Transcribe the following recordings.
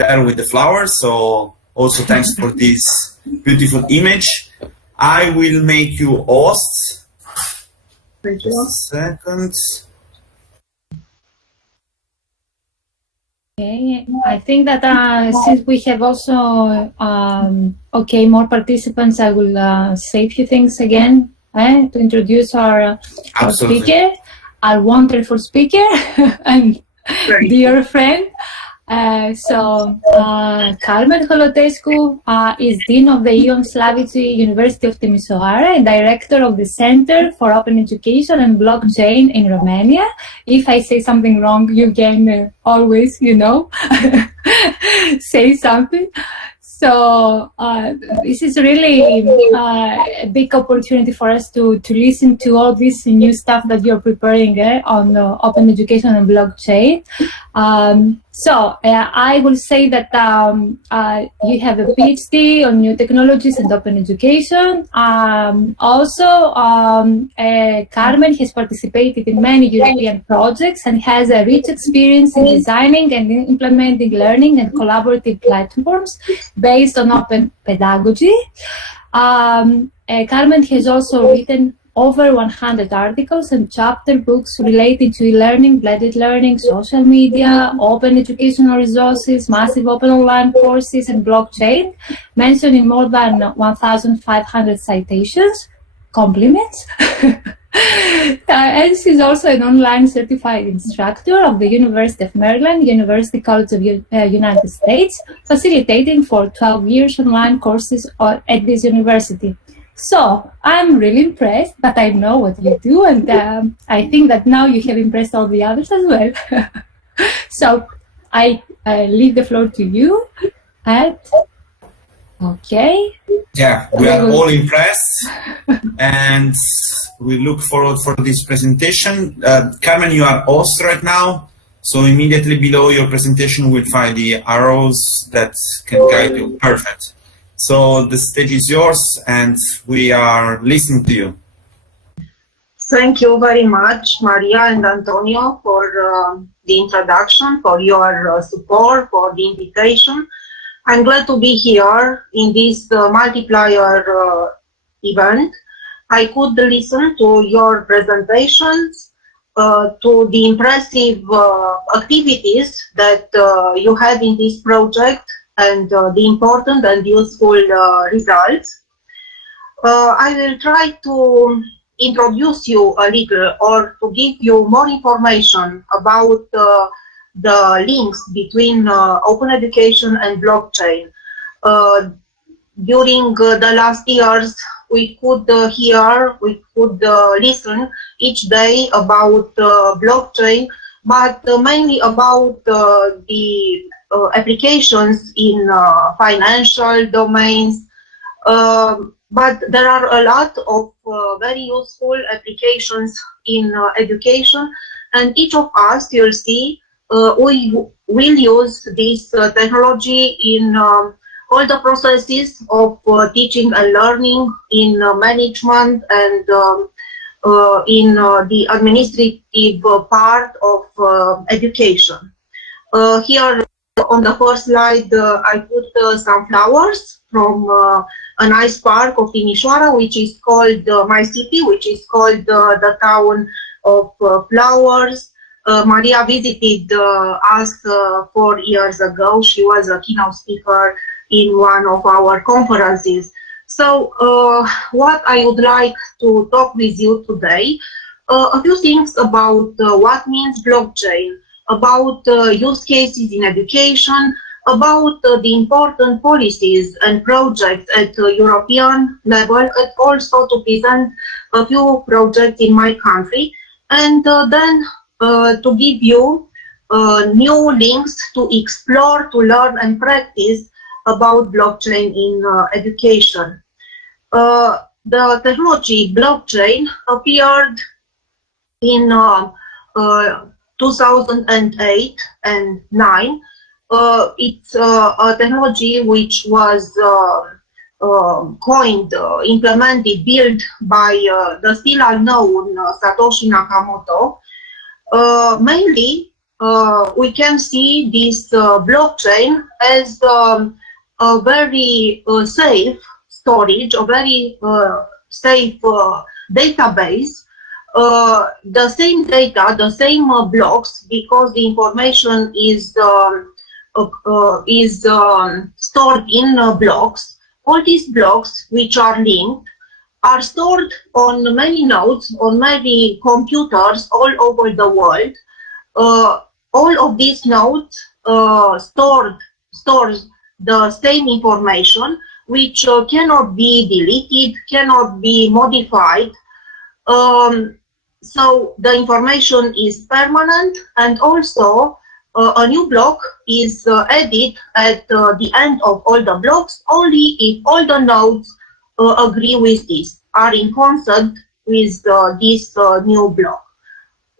there with the flowers. So also thanks for this beautiful image. I will make you hosts. Thank you. Just a second. Okay, I think that since we have also more participants, I will say a few things again to introduce our speaker, our wonderful speaker and dear friend. Carmen Holotescu is Dean of the Ion Slavici University of Timisoara and Director of the Center for Open Education and Blockchain in Romania. If I say something wrong, you can always, say something. So this is really a big opportunity for us to listen to all this new stuff that you're preparing on open education and blockchain. I will say that you have a PhD on new technologies and open education. Carmen has participated in many European projects and has a rich experience in designing and implementing learning and collaborative platforms based on open pedagogy. Carmen has also written over 100 articles and chapter books related to e-learning, blended learning, social media, open educational resources, massive open online courses, and blockchain, mentioning more than 1,500 citations. Compliments. And she's also an online certified instructor of the University of Maryland, University College of United States, facilitating for 12 years online courses at this university. So I'm really impressed, but I know what you do, and I think that now you have impressed all the others as well. So I leave the floor to you. Okay. Yeah, we are all impressed, and we look forward for this presentation. Carmen, you are host right now, so immediately below your presentation we'll find the arrows that can guide you. Perfect. So the stage is yours, and we are listening to you. Thank you very much, Maria and Antonio, for the introduction, for your support, for the invitation. I'm glad to be here in this multiplier event. I could listen to your presentations, to the impressive activities that you had in this project, and the important and useful results. I will try to introduce you a little, or to give you more information about the links between open education and blockchain. During the last years, we could listen each day about blockchain, but mainly about the applications in financial domains, but there are a lot of very useful applications in education, and each of us, you'll see, we will use this technology in all the processes of teaching and learning, in management, and in the administrative part of education. Here on the first slide, I put some flowers from a nice park of Timișoara, which is called my city, which is called the town of flowers. Maria visited us 4 years ago. She was a keynote speaker in one of our conferences. So what I would like to talk with you today, a few things about what means blockchain, about use cases in education, about the important policies and projects at European level, and also to present a few projects in my country, and then to give you new links to explore, to learn and practice about blockchain in education. The technology blockchain appeared in 2008 and 2009. It's a technology which was coined, implemented, built by the still unknown Satoshi Nakamoto, mainly we can see this blockchain as a very safe storage, a very safe database. The same data, the same blocks, because the information is stored in blocks. All these blocks, which are linked, are stored on many nodes, on many computers all over the world. All of these nodes stores the same information, which cannot be deleted, cannot be modified. So the information is permanent, and also a new block is added at the end of all the blocks only if all the nodes agree with this, are in concert with this new block.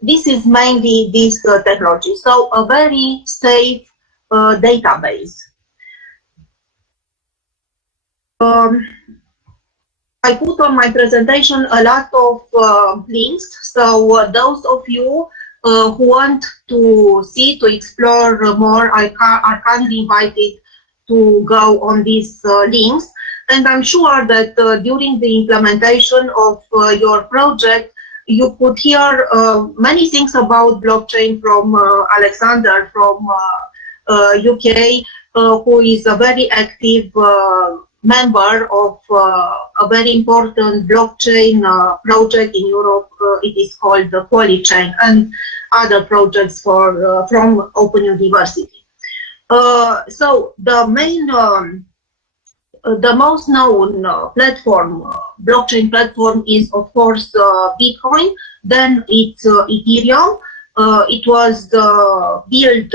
This is mainly this technology, so a very safe database. I put on my presentation a lot of links, so those of you who want to see, to explore more, are kindly invited to go on these links. And I'm sure that during the implementation of your project, you could hear many things about blockchain from Alexander from UK, who is a very active member of a very important blockchain project in Europe. It is called the Polychain, and other projects from Open University. So the main, the most known platform, blockchain platform, is of course Bitcoin. Then it's Ethereum. It was built,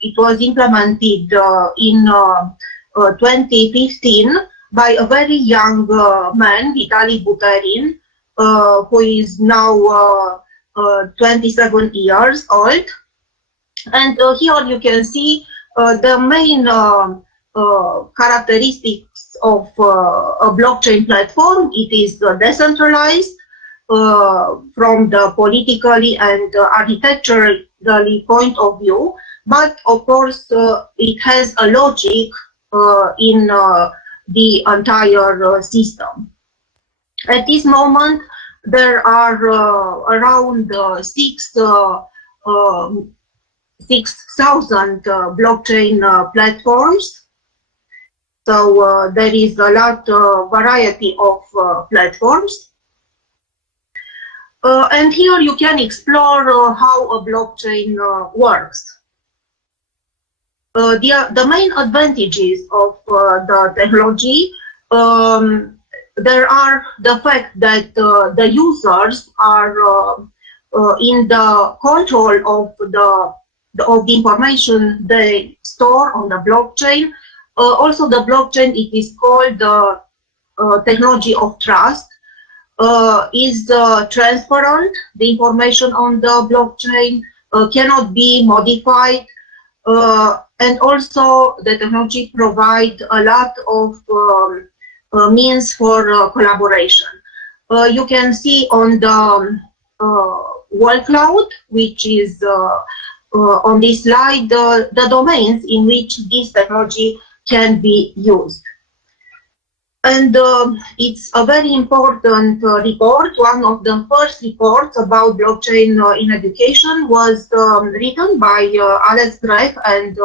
it was implemented in 2015 by a very young man, Vitalik Buterin, who is now 27 years old. And here you can see the main characteristics of a blockchain platform. It is decentralized from the politically and architecturally point of view, but of course it has a logic in the entire system. At this moment, there are around 6,000 blockchain platforms. So there is a lot variety of platforms. And here you can explore how a blockchain works. The main advantages of the technology, there are the fact that the users are in the control of the information they store on the blockchain. Also, the blockchain, it is called the technology of trust, is transparent. The information on the blockchain cannot be modified. And also the technology provides a lot of means for collaboration. You can see on the wall cloud, which is on this slide, the domains in which this technology can be used. And it's a very important report. One of the first reports about blockchain in education was written by Alex Greff and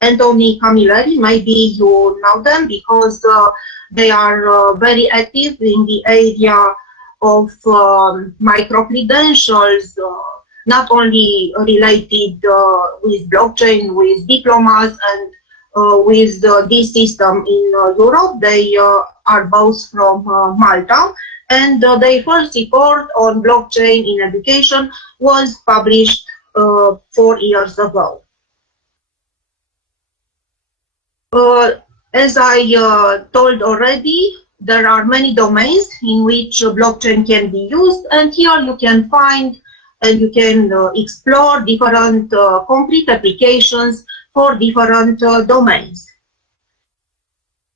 Anthony Camilleri. Maybe you know them because they are very active in the area of micro-credentials, not only related with blockchain, with diplomas and with this system in Europe. They are both from Malta, and their first report on blockchain in education was published 4 years ago. As I told already, there are many domains in which blockchain can be used, and here you can find and you can explore different concrete applications for different domains.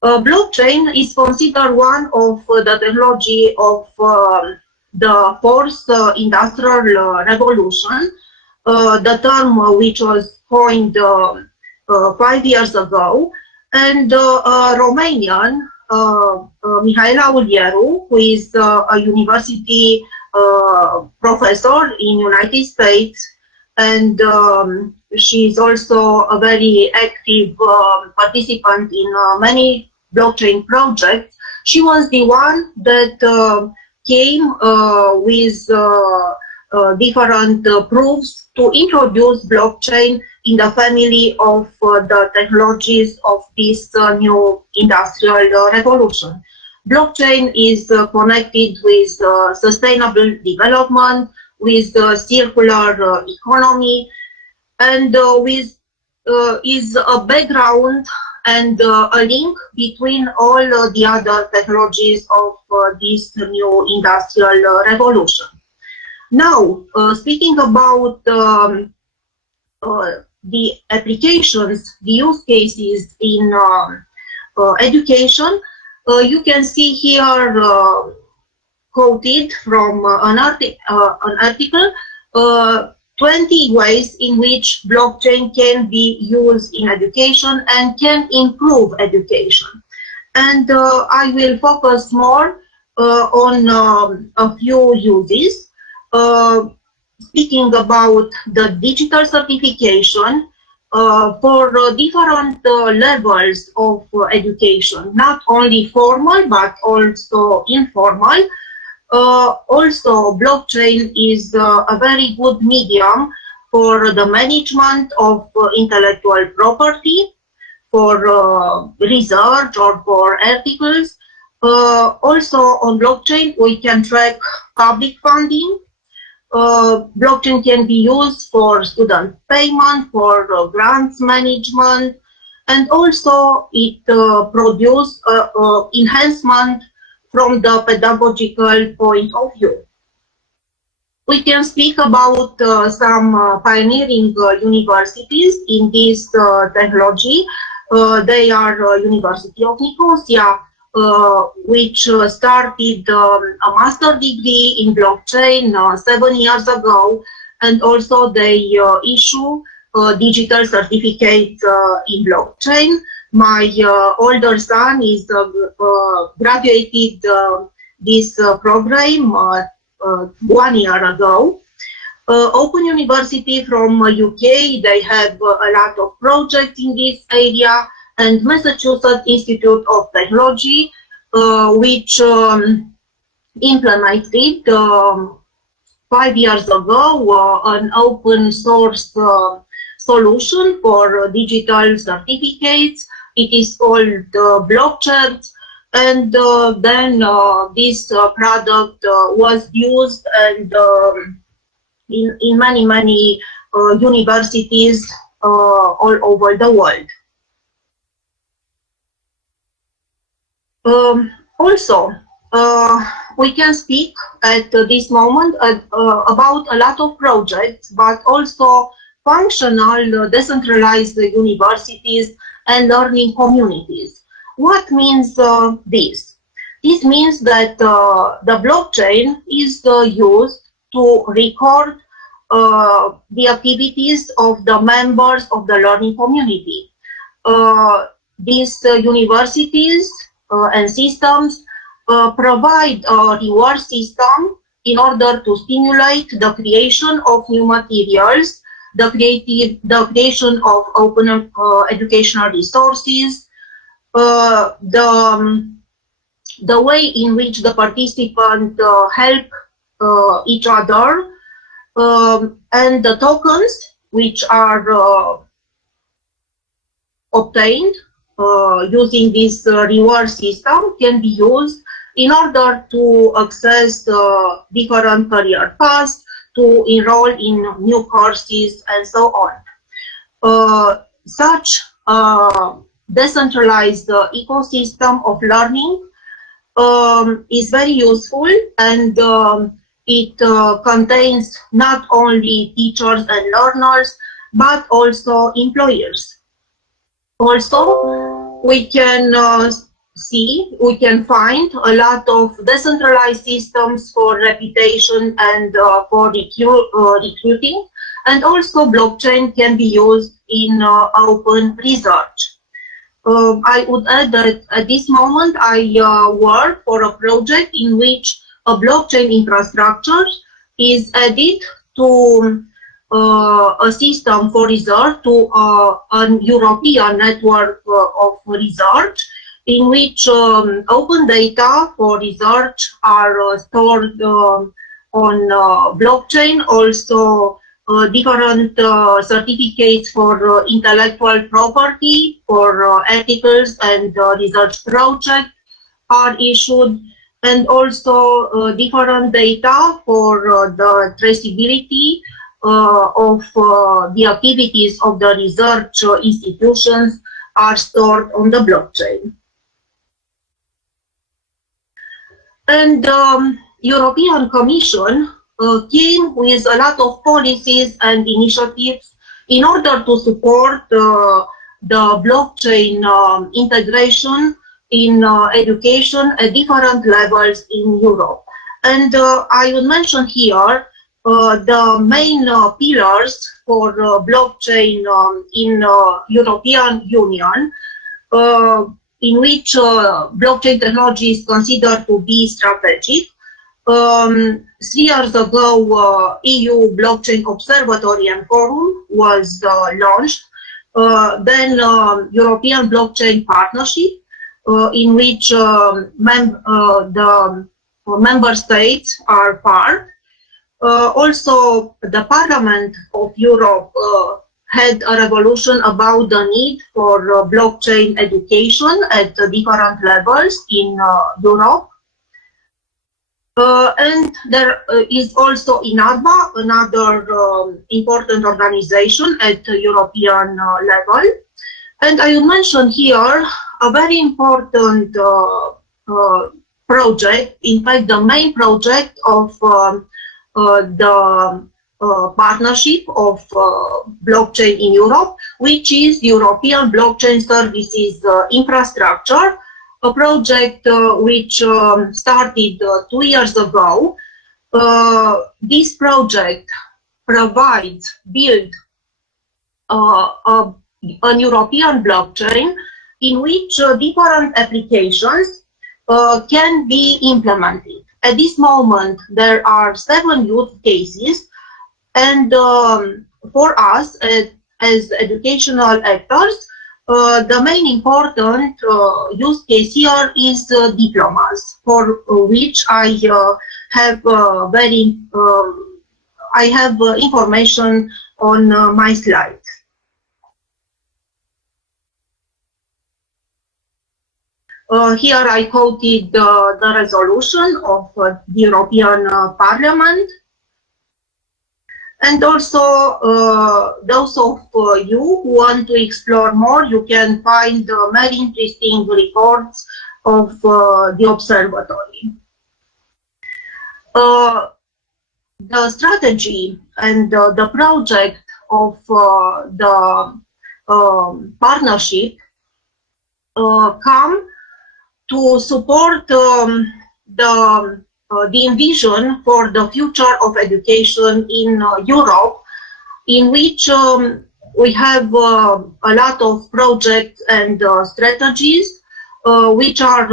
Blockchain is considered one of the technology of the fourth industrial revolution. the term which was coined 5 years ago, and Romanian Mihaela Ulieru, who is a university professor in United States, and she is also a very active participant in many blockchain projects. She was the one that came with different proofs to introduce blockchain in the family of the technologies of this new industrial revolution. Blockchain is connected with sustainable development, with circular economy, and with is a background and a link between all the other technologies of this new industrial revolution. Now, speaking about the applications, the use cases in education, you can see here quoted from an article 20 ways in which blockchain can be used in education and can improve education. And I will focus more on a few uses. Speaking about the digital certification for different levels of education, not only formal but also informal. Also, blockchain is a very good medium for the management of intellectual property, for research or for articles. Also, on blockchain, we can track public funding. Blockchain can be used for student payment, for grants management, and also it produces enhancement from the pedagogical point of view. We can speak about some pioneering universities in this technology. They are University of Nicosia, which started a master degree in blockchain 7 years ago, and also they issue digital certificates in blockchain. My older son is graduated this program 1 year ago. Open University from UK, they have a lot of projects in this area, and Massachusetts Institute of Technology, which implemented 5 years ago an open source solution for digital certificates. It is called blockchain, and then this product was used and in many universities all over the world. Also, we can speak at this moment about a lot of projects, but also functional decentralized universities and learning communities. What means this? This means that the blockchain is used to record the activities of the members of the learning community. These universities and systems provide a reward system in order to stimulate the creation of new materials, the creation of open educational resources, the way in which the participants help each other, and the tokens which are obtained using this reward system can be used in order to access different career paths, to enroll in new courses, and so on. Such decentralized ecosystem of learning is very useful, and it contains not only teachers and learners, but also employers. Also, we can find a lot of decentralized systems for reputation and for recruiting, And also blockchain can be used in open research. I would add that at this moment I work for a project in which a blockchain infrastructure is added to a system for research, to a European network of research, in which open data for research are stored on blockchain. Also different certificates for intellectual property, for articles and research projects are issued, and also different data for the traceability of the activities of the research institutions are stored on the blockchain. And European Commission came with a lot of policies and initiatives in order to support the blockchain integration in education at different levels in Europe. And I will mention here the main pillars for blockchain in European Union, in which blockchain technology is considered to be strategic. 3 years ago, EU Blockchain Observatory and Forum was launched. Then European Blockchain Partnership, in which the member states are part. Also, the Parliament of Europe had a resolution about the need for blockchain education at different levels in Europe. And there is also INADBA, another important organization at European level. And I will mention here a very important project, in fact the main project of the partnership of blockchain in Europe, which is European Blockchain Services Infrastructure, a project which started 2 years ago. This project builds a European blockchain in which different applications can be implemented. At this moment, there are 7 use cases, and for us as educational actors, the main important use case here is diplomas, for which I have information on my slide. Here I quoted the resolution of the European Parliament. And also, those of you who want to explore more, you can find very interesting reports of the observatory. The strategy and the project of the partnership come to support the envision for the future of education in Europe, in which we have a lot of projects and strategies which are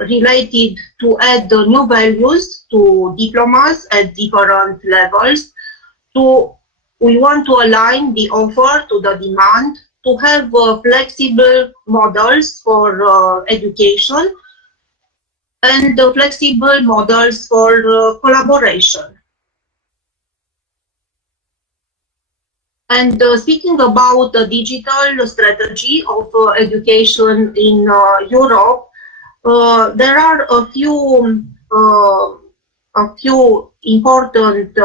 related to add new values to diplomas at different levels. We want to align the offer to the demand, to have flexible models for education, and flexible models for collaboration. And speaking about the digital strategy of education in Europe, there are a few important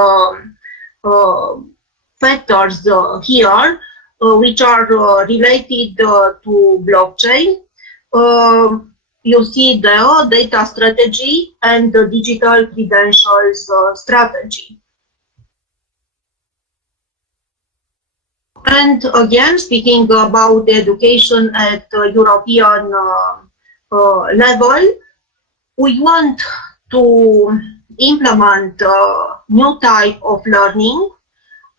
factors here which are related to blockchain. You see the data strategy and the digital credentials strategy. And again, speaking about the education at European level, we want to implement a new type of learning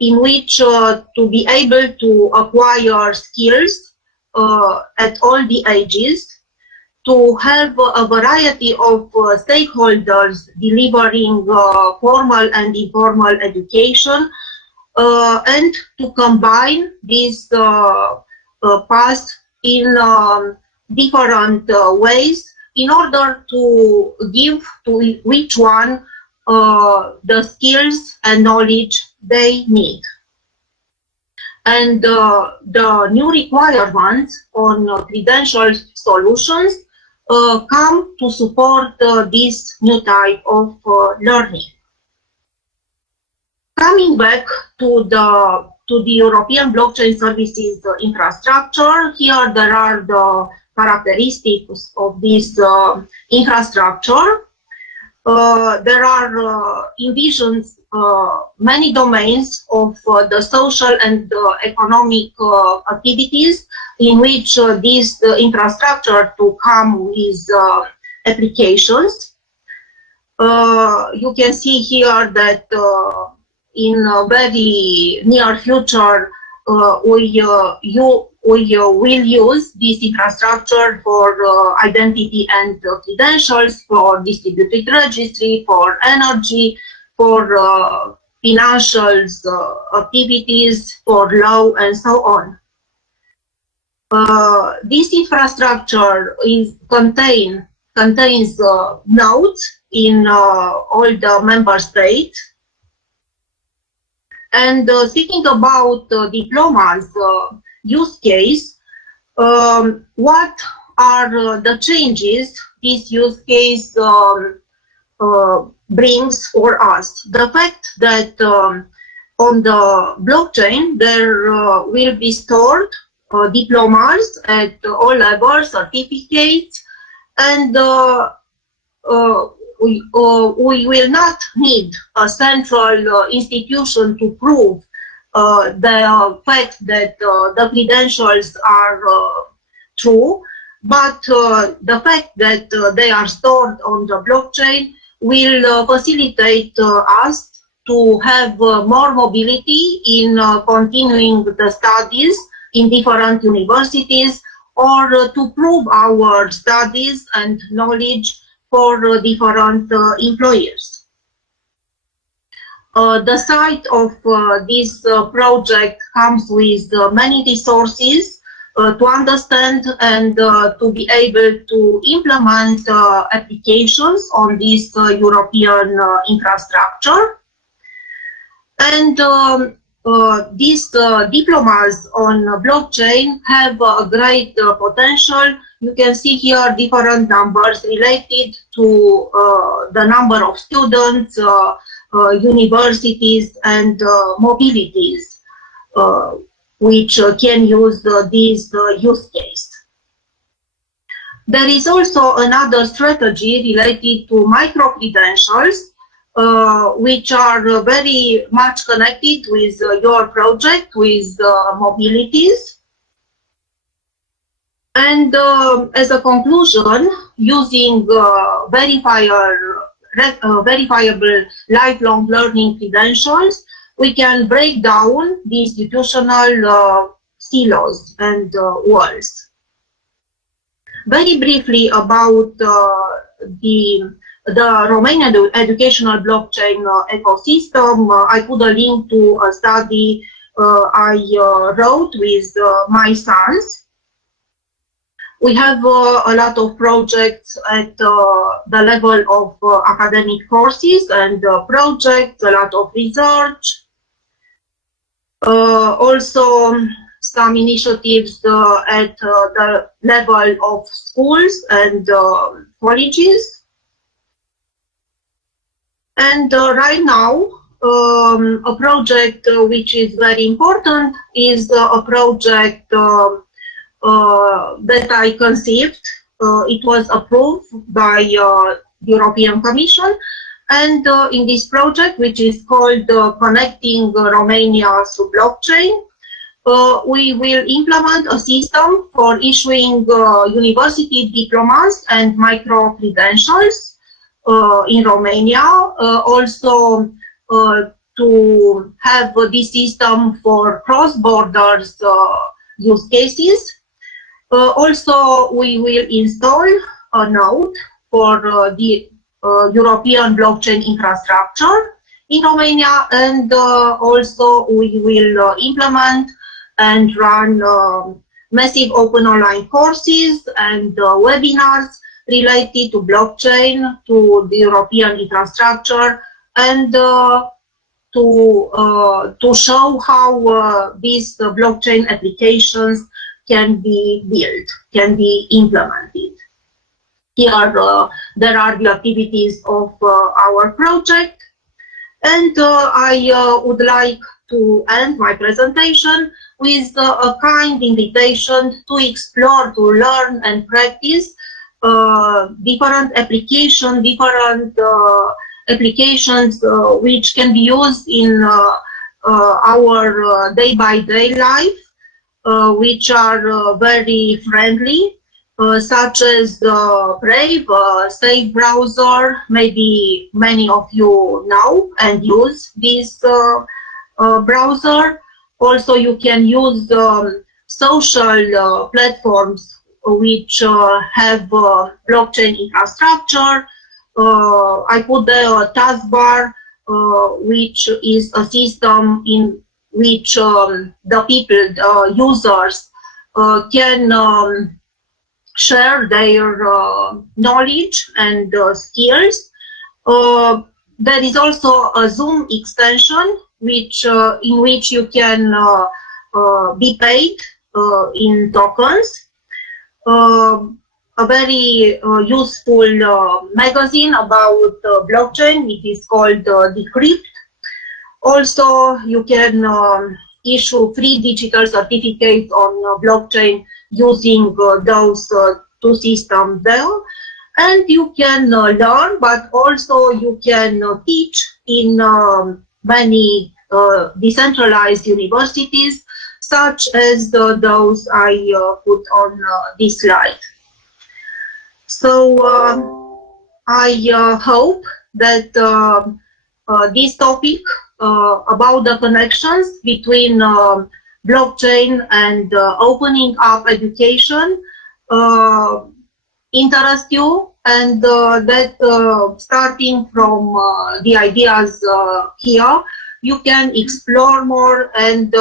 in which to be able to acquire skills at all the ages, to have a variety of stakeholders delivering formal and informal education, and to combine these paths in different ways in order to give to each one the skills and knowledge they need. And the new requirements on credential solutions come to support this new type of learning. Coming back to the European blockchain services infrastructure, here there are the characteristics of this infrastructure. There are envisioned many domains of the social and economic activities in which this infrastructure to come with applications. You can see here that in a very near future we will use this infrastructure for identity and credentials, for distributed registry, for energy, for financials activities, for law, and so on. This infrastructure contains nodes in all the member states. And speaking about diplomas use case, what are the changes this use case brings for us? The fact that on the blockchain there will be stored diplomas at all levels, certificates, and we will not need a central institution to prove the fact that the credentials are true, but the fact that they are stored on the blockchain will facilitate us to have more mobility in continuing the studies in different universities, or to prove our studies and knowledge for different employers. The site of this project comes with many resources to understand and to be able to implement applications on this European infrastructure. And these diplomas on blockchain have a great potential. You can see here different numbers related to the number of students, universities, and mobilities which can use this use case. There is also another strategy related to micro-credentials, which are very much connected with your project, with mobilities. And as a conclusion, using verifiable lifelong learning credentials, we can break down the institutional silos and walls. Very briefly about the Romanian educational blockchain ecosystem, I put a link to a study I wrote with my sons. We have a lot of projects at the level of academic courses and projects, a lot of research. Also some initiatives at the level of schools and colleges. And right now, a project which is very important is a project that I conceived. It was approved by the European Commission, and in this project, which is called Connecting Romania through Blockchain, we will implement a system for issuing university diplomas and micro-credentials in Romania, also to to have this system for cross-borders use cases. Also, we will install a node for the European blockchain infrastructure in Romania, and also we will implement and run massive open online courses and webinars related to blockchain, to the European infrastructure, and to show how these blockchain applications can be built, can be implemented. Here there are the activities of our project, and I would like to end my presentation with a kind invitation to explore, to learn and practice different applications, which can be used in our day-by-day life, which are very friendly, such as Brave, safe browser. Maybe many of you know and use this browser. Also, you can use social platforms which have blockchain infrastructure. I put the taskbar, which is a system in which the people, users, can share their knowledge and skills. There is also a Zoom extension, which in which you can be paid in tokens. A very useful magazine about blockchain. It is called Decrypt. Also, you can issue free digital certificates on blockchain using those two systems there. And you can learn, but also you can teach in many decentralized universities, such as those I put on this slide. So I hope that this topic about the connections between blockchain and opening up education interest you, and that starting from the ideas here, you can explore more and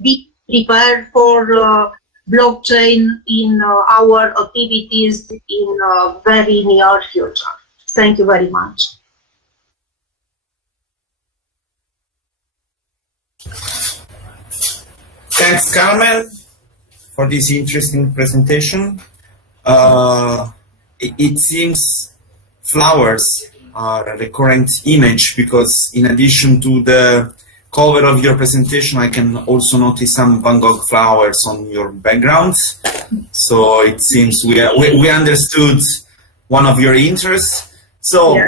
be prepared for blockchain in our activities in very near future. Thank you very much. Thanks, Carmen, for this interesting presentation. It seems flowers are a recurrent image, because in addition to the cover of your presentation, I can also notice some Van Gogh flowers on your background. So it seems we understood one of your interests. So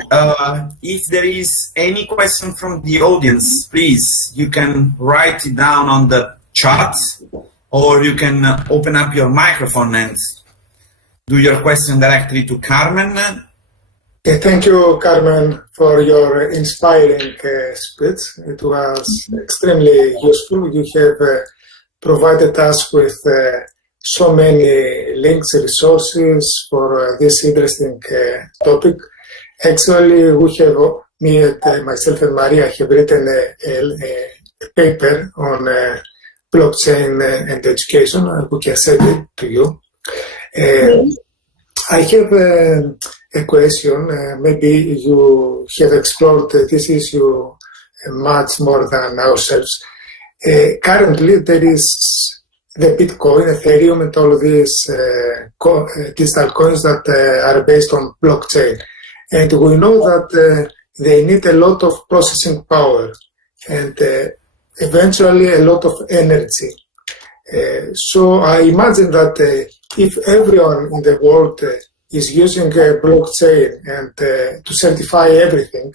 if there is any question from the audience, please, you can write it down on the chat, or you can open up your microphone and do your question directly to Carmen. Thank you, Carmen, for your inspiring speech. It was extremely useful. You have provided us with so many links, resources for this interesting topic. Actually, we have, myself and Maria have written a paper on blockchain and education. We can send it to you. I have a question. Maybe you have explored this issue much more than ourselves. Currently, there is the Bitcoin, Ethereum, and all of these digital coins that are based on blockchain. And we know that they need a lot of processing power and eventually a lot of energy. So I imagine that if everyone in the world is using a blockchain and to certify everything,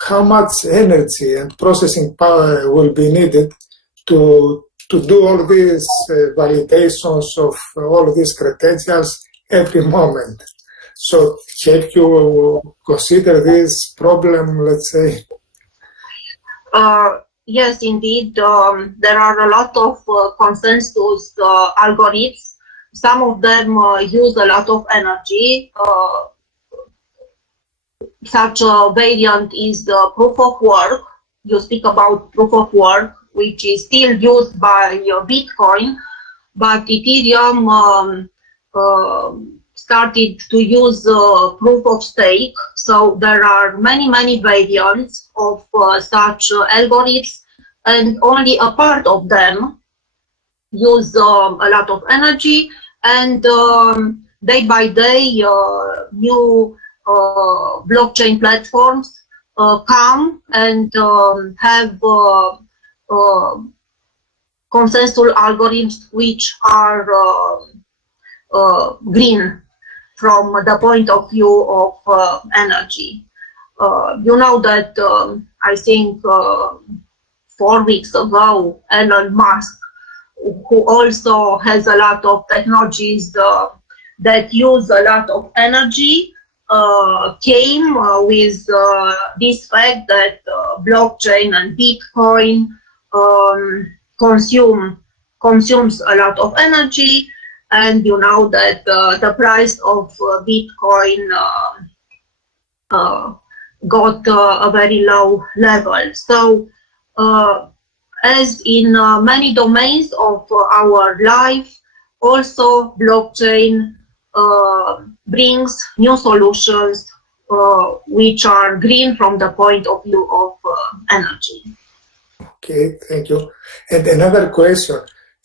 how much energy and processing power will be needed to do all these validations of all these credentials every moment? So have you considered this problem, let's say? Yes, indeed. There are a lot of consensus algorithms. Some of them use a lot of energy. Such a variant is the proof of work. You speak about proof of work, which is still used by Bitcoin, but Ethereum started to use proof of stake. So there are many variants of such algorithms, and only a part of them use a lot of energy, and day by day new blockchain platforms come and have consensus algorithms which are green from the point of view of energy. You know that I think 4 weeks ago, Elon Musk, who also has a lot of technologies that use a lot of energy, came with this fact that blockchain and Bitcoin consumes a lot of energy, and you know that the price of Bitcoin got a very low level. So as in many domains of our life, also blockchain brings new solutions which are green from the point of view of energy. Okay, thank you. And another question.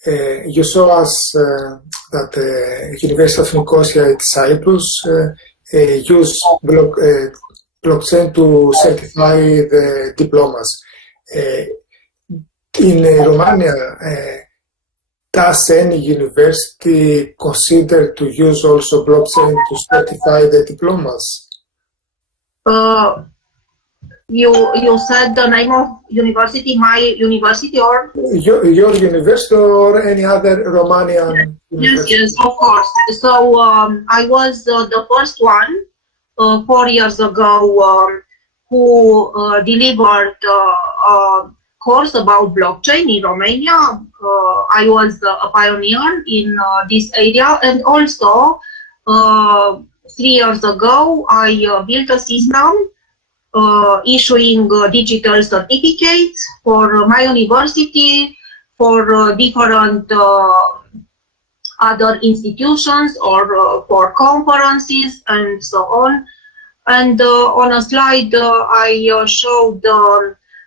You saw us that the University of Nicosia at Cyprus use blockchain to certify the diplomas. In Romania, does any university consider to use also blockchain to certify the diplomas? You said the name of university, my university, or your university or any other Romanian university? Yes, of course. So I was the first one 4 years ago who delivered a course about blockchain in Romania. I was a pioneer in this area, and also 3 years ago I built a system issuing digital certificates for my university, for different other institutions, or for conferences and so on. And on a slide I showed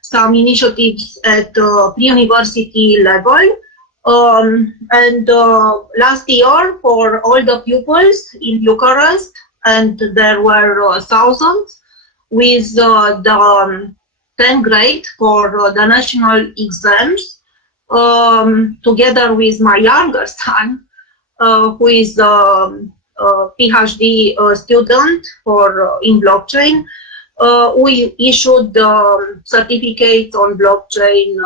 some initiatives at pre-university level. And last year, for all the pupils in Bucharest, and there were thousands, with the 10th grade for the national exams, together with my younger son, who is a PhD student in blockchain, we issued certificates on blockchain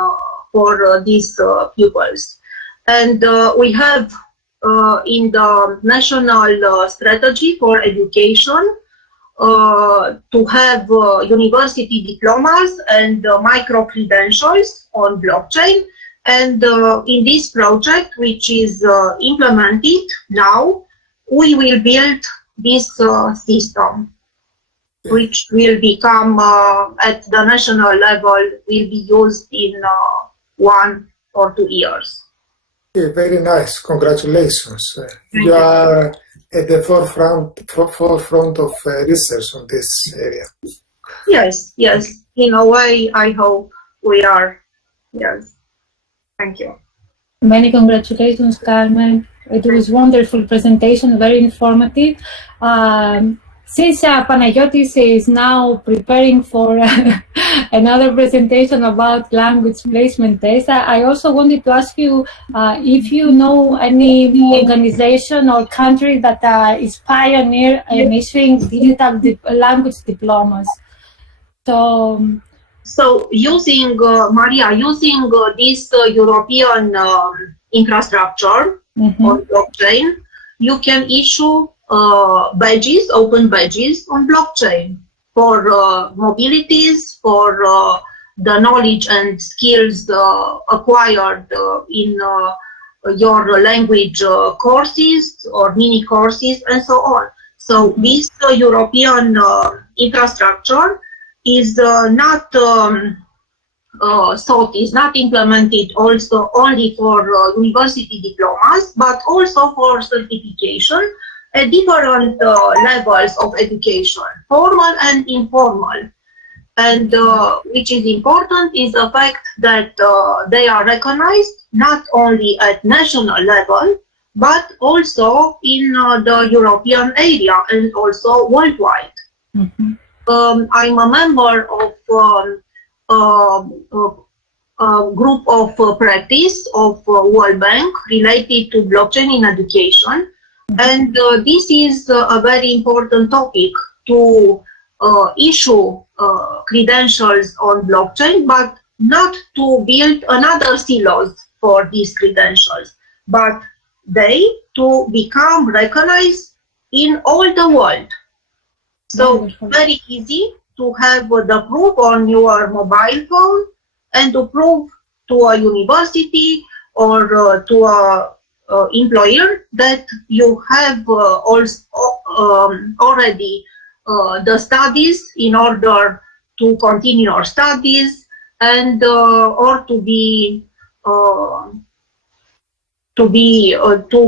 for these pupils. And we have in the national strategy for education to have university diplomas and micro-credentials on blockchain. And in this project, which is implemented now, we will build this system, which will become, at the national level, will be used in 1 or 2 years. Okay, very nice. Congratulations. You are at the forefront of research on this area. Yes, yes. In a way, I hope we are. Yes. Thank you. Many congratulations, Carmen. It was wonderful presentation, very informative. Since Panagiotis is now preparing for another presentation about language placement tests, I also wanted to ask you if you know any organization or country that is pioneer in issuing digital language diplomas. So using, Maria, using this European infrastructure on blockchain, you can issue badges, open badges on blockchain for mobilities, for the knowledge and skills acquired in your language courses or mini courses and so on. So this European infrastructure is not is not implemented also only for university diplomas, but also for certification at different levels of education, formal and informal. And which is important is the fact that they are recognized not only at national level, but also in the European area and also worldwide. Mm-hmm. I'm a member of a group of practice of World Bank related to blockchain in education. And this is a very important topic to issue credentials on blockchain, but not to build another silos for these credentials, but they to become recognized in all the world. So very easy to have the proof on your mobile phone and to prove to a university or to a employer that you have also already the studies in order to continue your studies and or to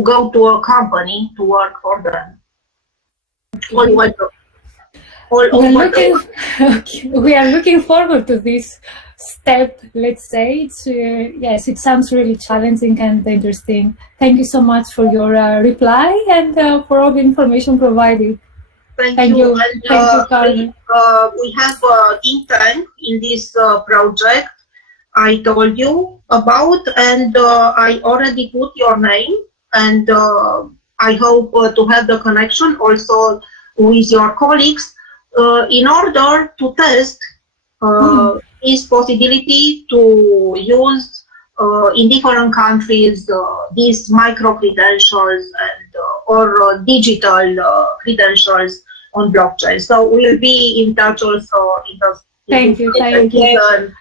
go to a company to work for them. We are looking forward to this step, let's say. It's yes, it sounds really challenging and interesting. Thank you so much for your reply and for all the information provided. Thank you. And, thank you, Carmen. We have a think tank in this project I told you about, and I already put your name, and I hope to have the connection also with your colleagues in order to test this possibility to use in different countries these micro credentials and or digital credentials on blockchain. So we'll be in touch also in the Thank you.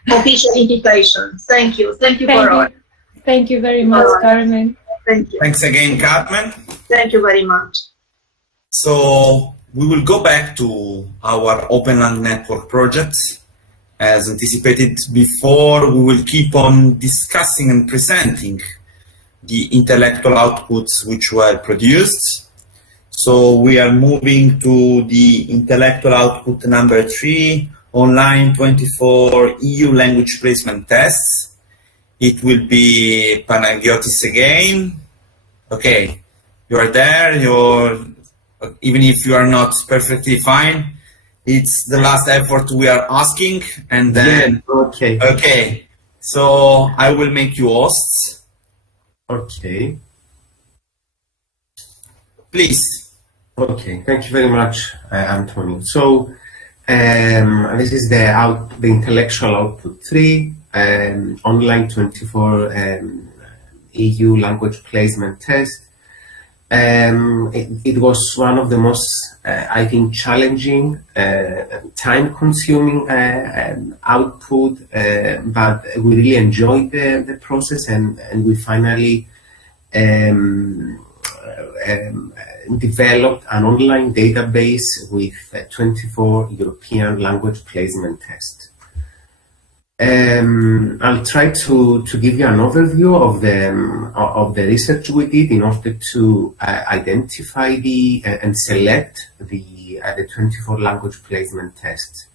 Official invitations. Thank you. Thank you for all. Thank you very much, Carmen. Thank you. Thanks again, Carmen. Thank you very much. So we will go back to our OpenLang network projects. As anticipated before, we will keep on discussing and presenting the intellectual outputs which were produced. So we are moving to the intellectual output number 3, online 24 EU language placement tests. It will be Panagiotis again. Okay, you are there. Even if you are not perfectly fine, it's the last effort we are asking, and then okay. So I will make you hosts. Okay. Please. Okay. Thank you very much, Antonio. So this is the intellectual output 3, online 24 EU language placement test. It was one of the most, I think, challenging, time-consuming output, but we really enjoyed the process, and we finally developed an online database with 24 European language placement tests. I'll try to give you an overview of the research we did in order to identify and select the 24 language placement tests.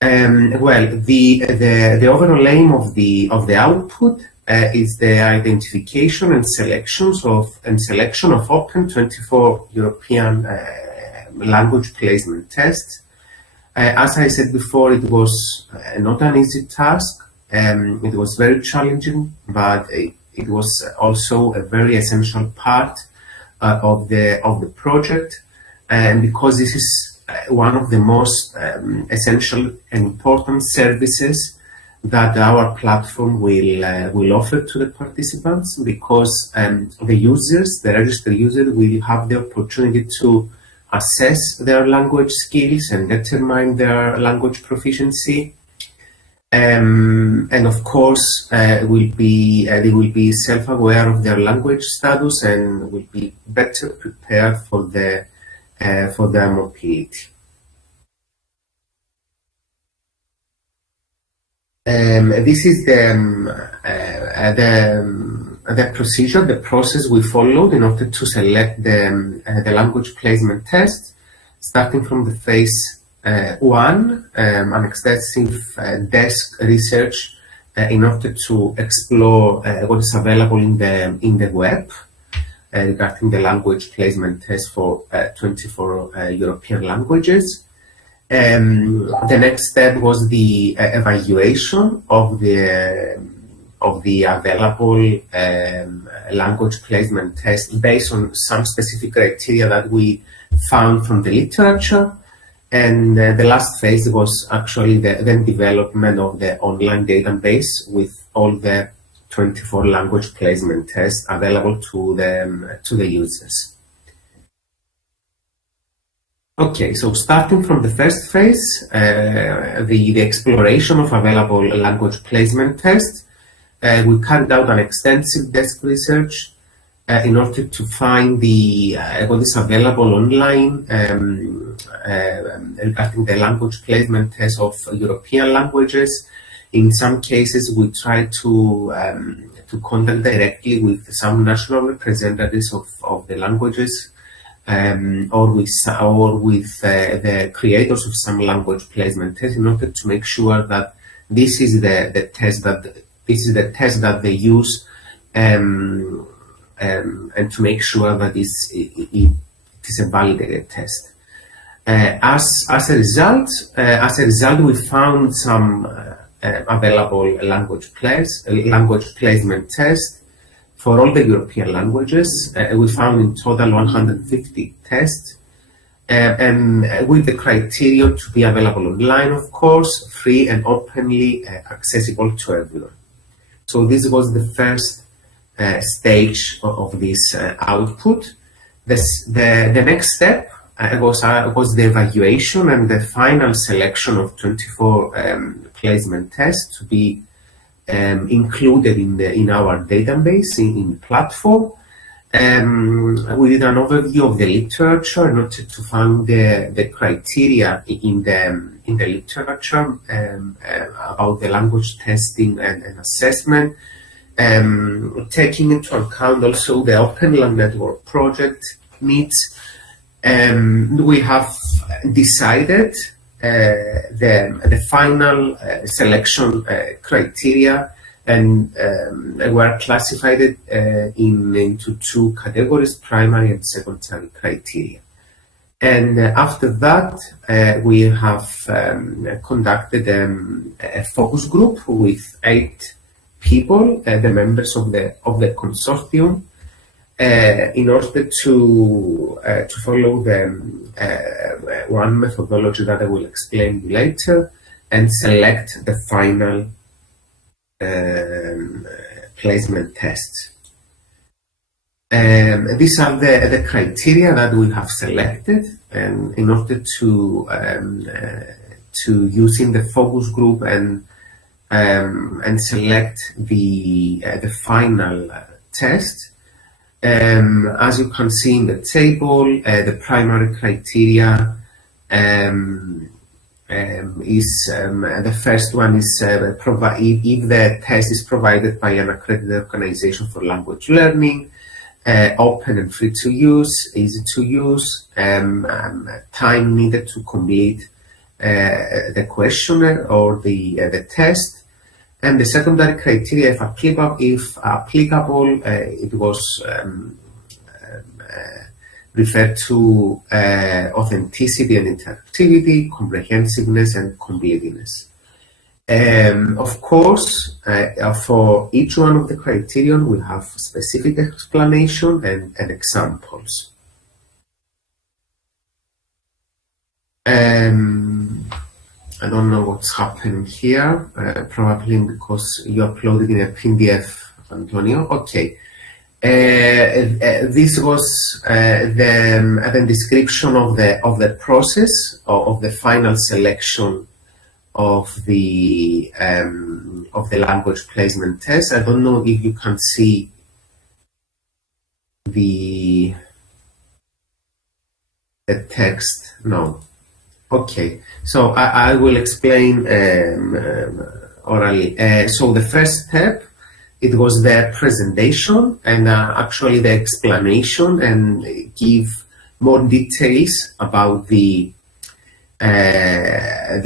Well, the overall aim of the output is the identification and selection of open 24 European language placement tests. As I said before, it was not an easy task. It was very challenging, but it was also a very essential part of the project, and because this is one of the most essential and important services that our platform will offer to the participants, because the registered user will have the opportunity to assess their language skills and determine their language proficiency. And of course, they will be self-aware of their language status and will be better prepared for their mobility. This is the procedure, the process we followed in order to select the language placement test, starting from the phase 1, an extensive desk research in order to explore what is available in the web regarding the language placement test for 24 European languages. The next step was the evaluation of the available language placement test based on some specific criteria that we found from the literature. And the last phase was actually the then development of the online database with all the 24 language placement tests available to the users. Okay, so starting from the first phase, the exploration of available language placement tests, we carried out an extensive desk research in order to find what is available online regarding the language placement test of European languages. In some cases, we tried to contact directly with some national representatives of the languages, or with the creators of some language placement tests, in order to make sure that this is the test that they use, and to make sure that it is a validated test. As a result, we found some available language placement tests for all the European languages. We found in total 150 tests, and with the criteria to be available online, of course, free and openly accessible to everyone. So this was the first stage of this output. The next step was the evaluation and the final selection of 24 placement tests to be included in our database in the platform. We did an overview of the literature in order to find the criteria in the literature about the language testing and assessment, taking into account also the OpenLang network project needs. We have decided the final selection criteria, and were classified into two categories: primary and secondary criteria. And after that, we have conducted a focus group with 8 people, the members of the consortium, in order to follow the one methodology that I will explain later, and select the final placement tests. These are the criteria that we have selected, and in order to use in the focus group and select the final test. As you can see in the table, the primary criteria is the first one is if the test is provided by an accredited organization for language learning, open and free to use, easy to use, time needed to complete the questionnaire or the test. And the secondary criteria, if applicable, it was referred to authenticity and interactivity, comprehensiveness and completeness. Of course, for each one of the criterion, we have specific explanation and examples. I don't know what's happening here, probably because you uploaded in a PDF, Antonio. Okay. This was the description of the process of the final selection of the language placement test. I don't know if you can see the text. No. Okay. So I will explain orally. So the first step, it was the presentation and actually the explanation and give more details about the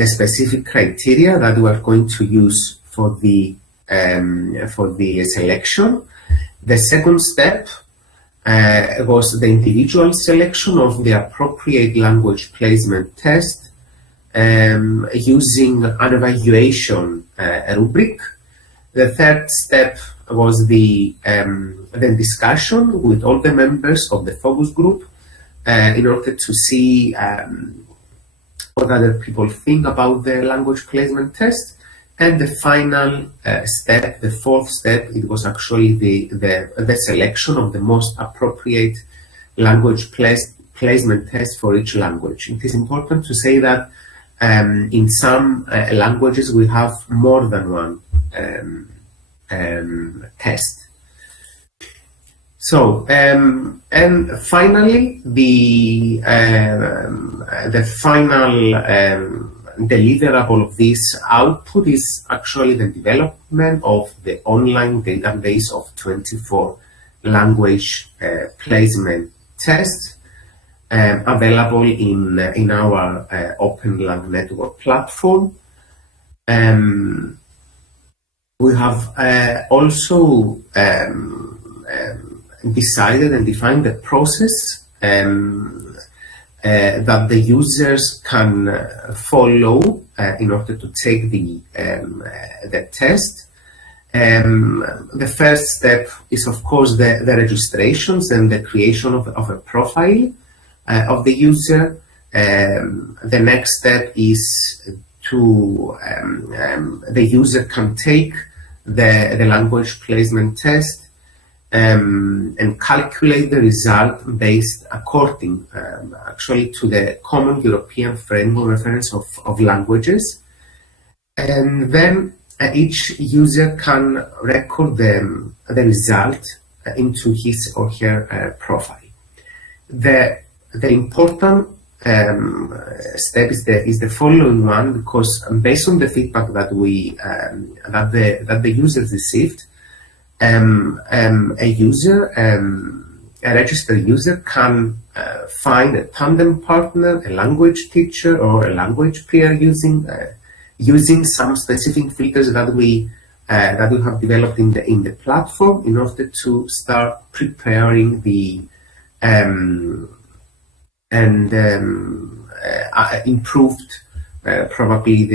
specific criteria that we are going to use for the selection. The second step was the individual selection of the appropriate language placement test using an evaluation rubric. The third step was the discussion with all the members of the focus group in order to see what other people think about the language placement test. And the final step, the fourth step, it was actually the selection of the most appropriate language placement test for each language. It is important to say that in some languages we have more than one test. So, and finally, the final deliverable of this output is actually the development of the online database of 24 language placement tests available in our OpenLang network platform. We have also decided and defined the process that the users can follow in order to take the test. The first step is, of course, the registrations and the creation of a profile of the user. The next step is to the user can take the language placement test and calculate the result based according actually to the common European framework reference of languages. And then each user can record the result into his or her profile. The important step is the following one, because based on the feedback that we that the users received, a registered user can find a tandem partner, a language teacher, or a language peer using some specific filters that we have developed in the platform in order to start preparing the improved probably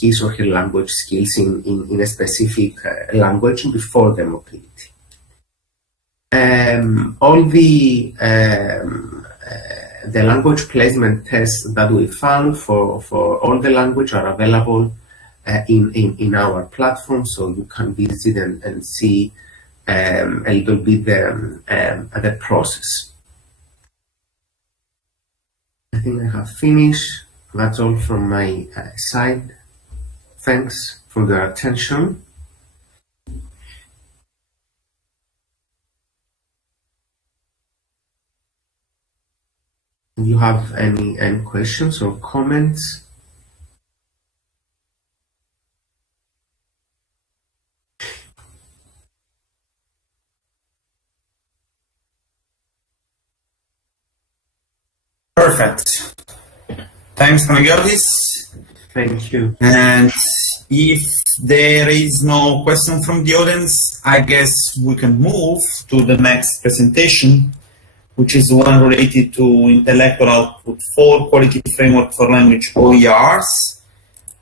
his or her language skills in a specific language before the mobility. All the language placement tests that we found for all the language are available in our platform, so you can visit and see a little bit the process. I think I have finished. That's all from my side. Thanks for your attention. Do you have any questions or comments? Perfect. Thanks, Panagiotis. Thank you. And if there is no question from the audience, I guess we can move to the next presentation, which is one related to Intellectual Output 4 Quality Framework for Language OERs.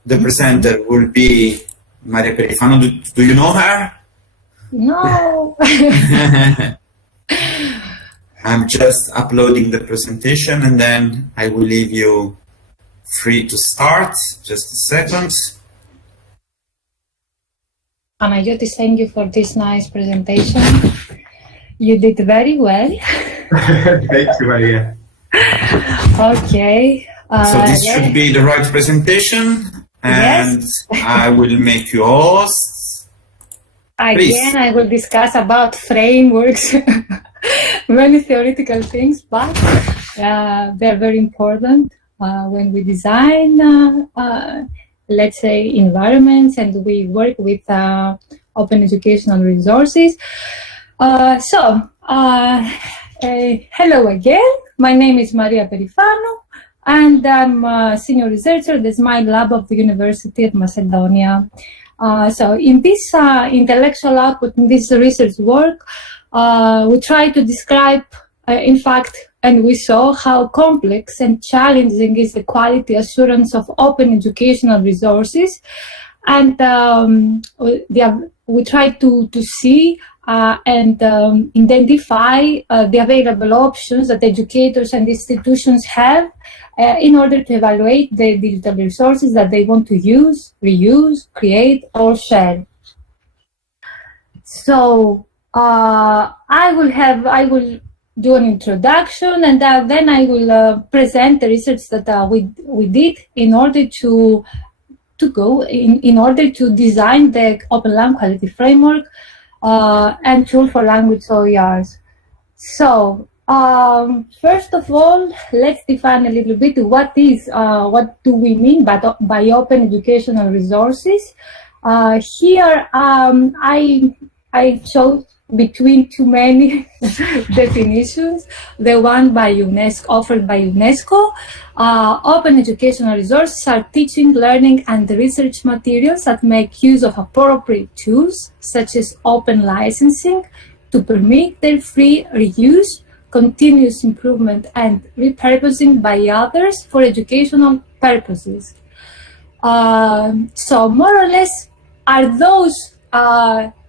The presenter will be Maria Perifano. Do you know her? No. I'm just uploading the presentation and then I will leave you free to start. Just a second. Panagiotis, thank you for this nice presentation. You did very well. Thank you, Maria. Okay. So this should be the right presentation, and yes. I will make you host. Again, I will discuss about frameworks, many theoretical things, but they're very important when we design, let's say, environments, and we work with open educational resources. Hello again. My name is Maria Perifano, and I'm a senior researcher at the SMILE Lab of the University of Macedonia. So in this intellectual output, in this research work, we try to describe, in fact, and we saw how complex and challenging is the quality assurance of open educational resources. And we try to see and identify the available options that educators and institutions have in order to evaluate the digital resources that they want to use, reuse, create, or share. So I will do an introduction, and then I will present the research that we did in order to design the OpenLang quality framework and tool for language OERs. So first of all, let's define a little bit what do we mean by open educational resources. Here I chose between too many definitions. The one by UNESCO, offered by UNESCO. Open educational resources are teaching, learning, and research materials that make use of appropriate tools, such as open licensing, to permit their free reuse, continuous improvement, and repurposing by others for educational purposes. So more or less are those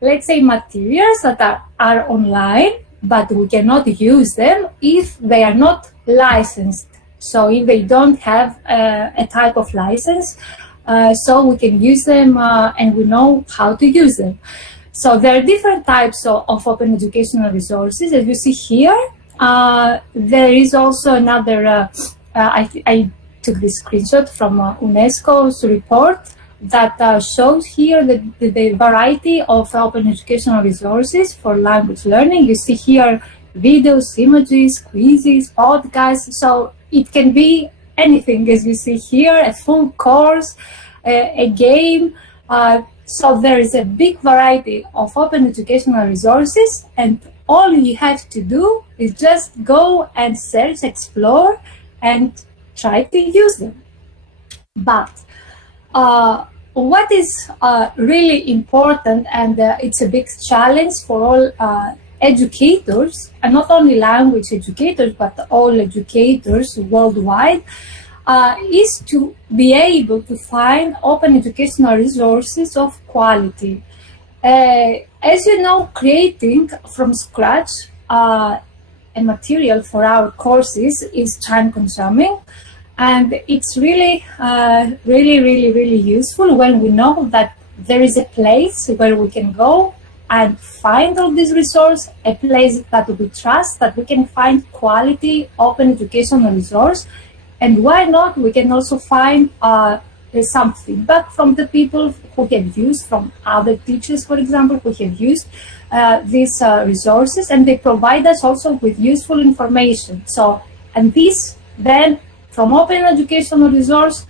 let's say materials that are online, but we cannot use them if they are not licensed. So if they don't have a type of license, so we can use them and we know how to use them. So there are different types of open educational resources. As you see here, there is also another, I took this screenshot from UNESCO's report that shows here the variety of open educational resources for language learning. You see here videos, images, quizzes, podcasts. So it can be anything, as you see here, a full course, a game. So there is a big variety of open educational resources, and all you have to do is just go and search, explore, and try to use them. But what is really important, and it's a big challenge for all educators, and not only language educators, but all educators worldwide, is to be able to find open educational resources of quality. As you know, creating from scratch a material for our courses is time-consuming. And it's really, really useful when we know that there is a place where we can go and find all these resources, a place that we trust, that we can find quality open educational resource. And why not, we can also find some feedback from the people who have used, from other teachers, for example, who have used these resources, and they provide us also with useful information. So, and this then, from open educational resource,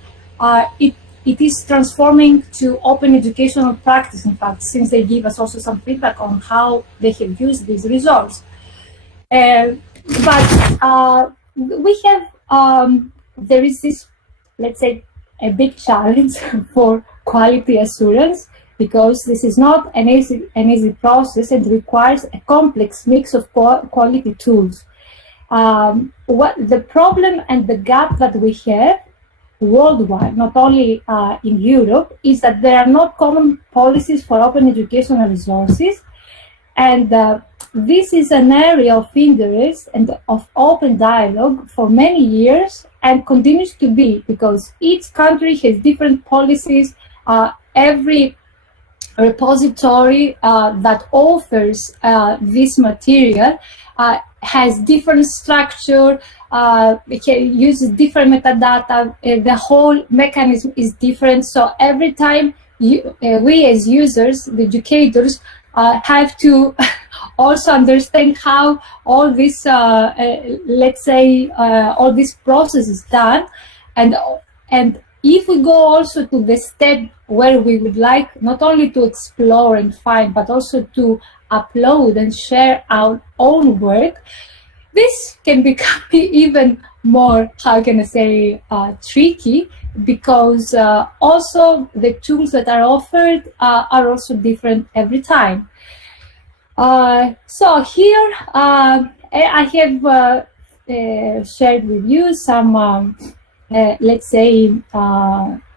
it is transforming to open educational practice, in fact, since they give us also some feedback on how they have used this resource. But we have, there is this, let's say, a big challenge for quality assurance, because this is not an easy process and requires a complex mix of quality tools. What the problem and the gap that we have worldwide, not only in Europe, is that there are not common policies for open educational resources, and this is an area of interest and of open dialogue for many years, and continues to be, because each country has different policies. Every repository that offers this material has different structure, it uses different metadata, the whole mechanism is different. So every time we as users, the educators, have to also understand how all this, let's say, all this process is done. And if we go also to the step where we would like not only to explore and find, but also to upload and share our own work, this can become even more, how can I say, tricky, because also the tools that are offered are also different every time. So here I have shared with you some, let's say,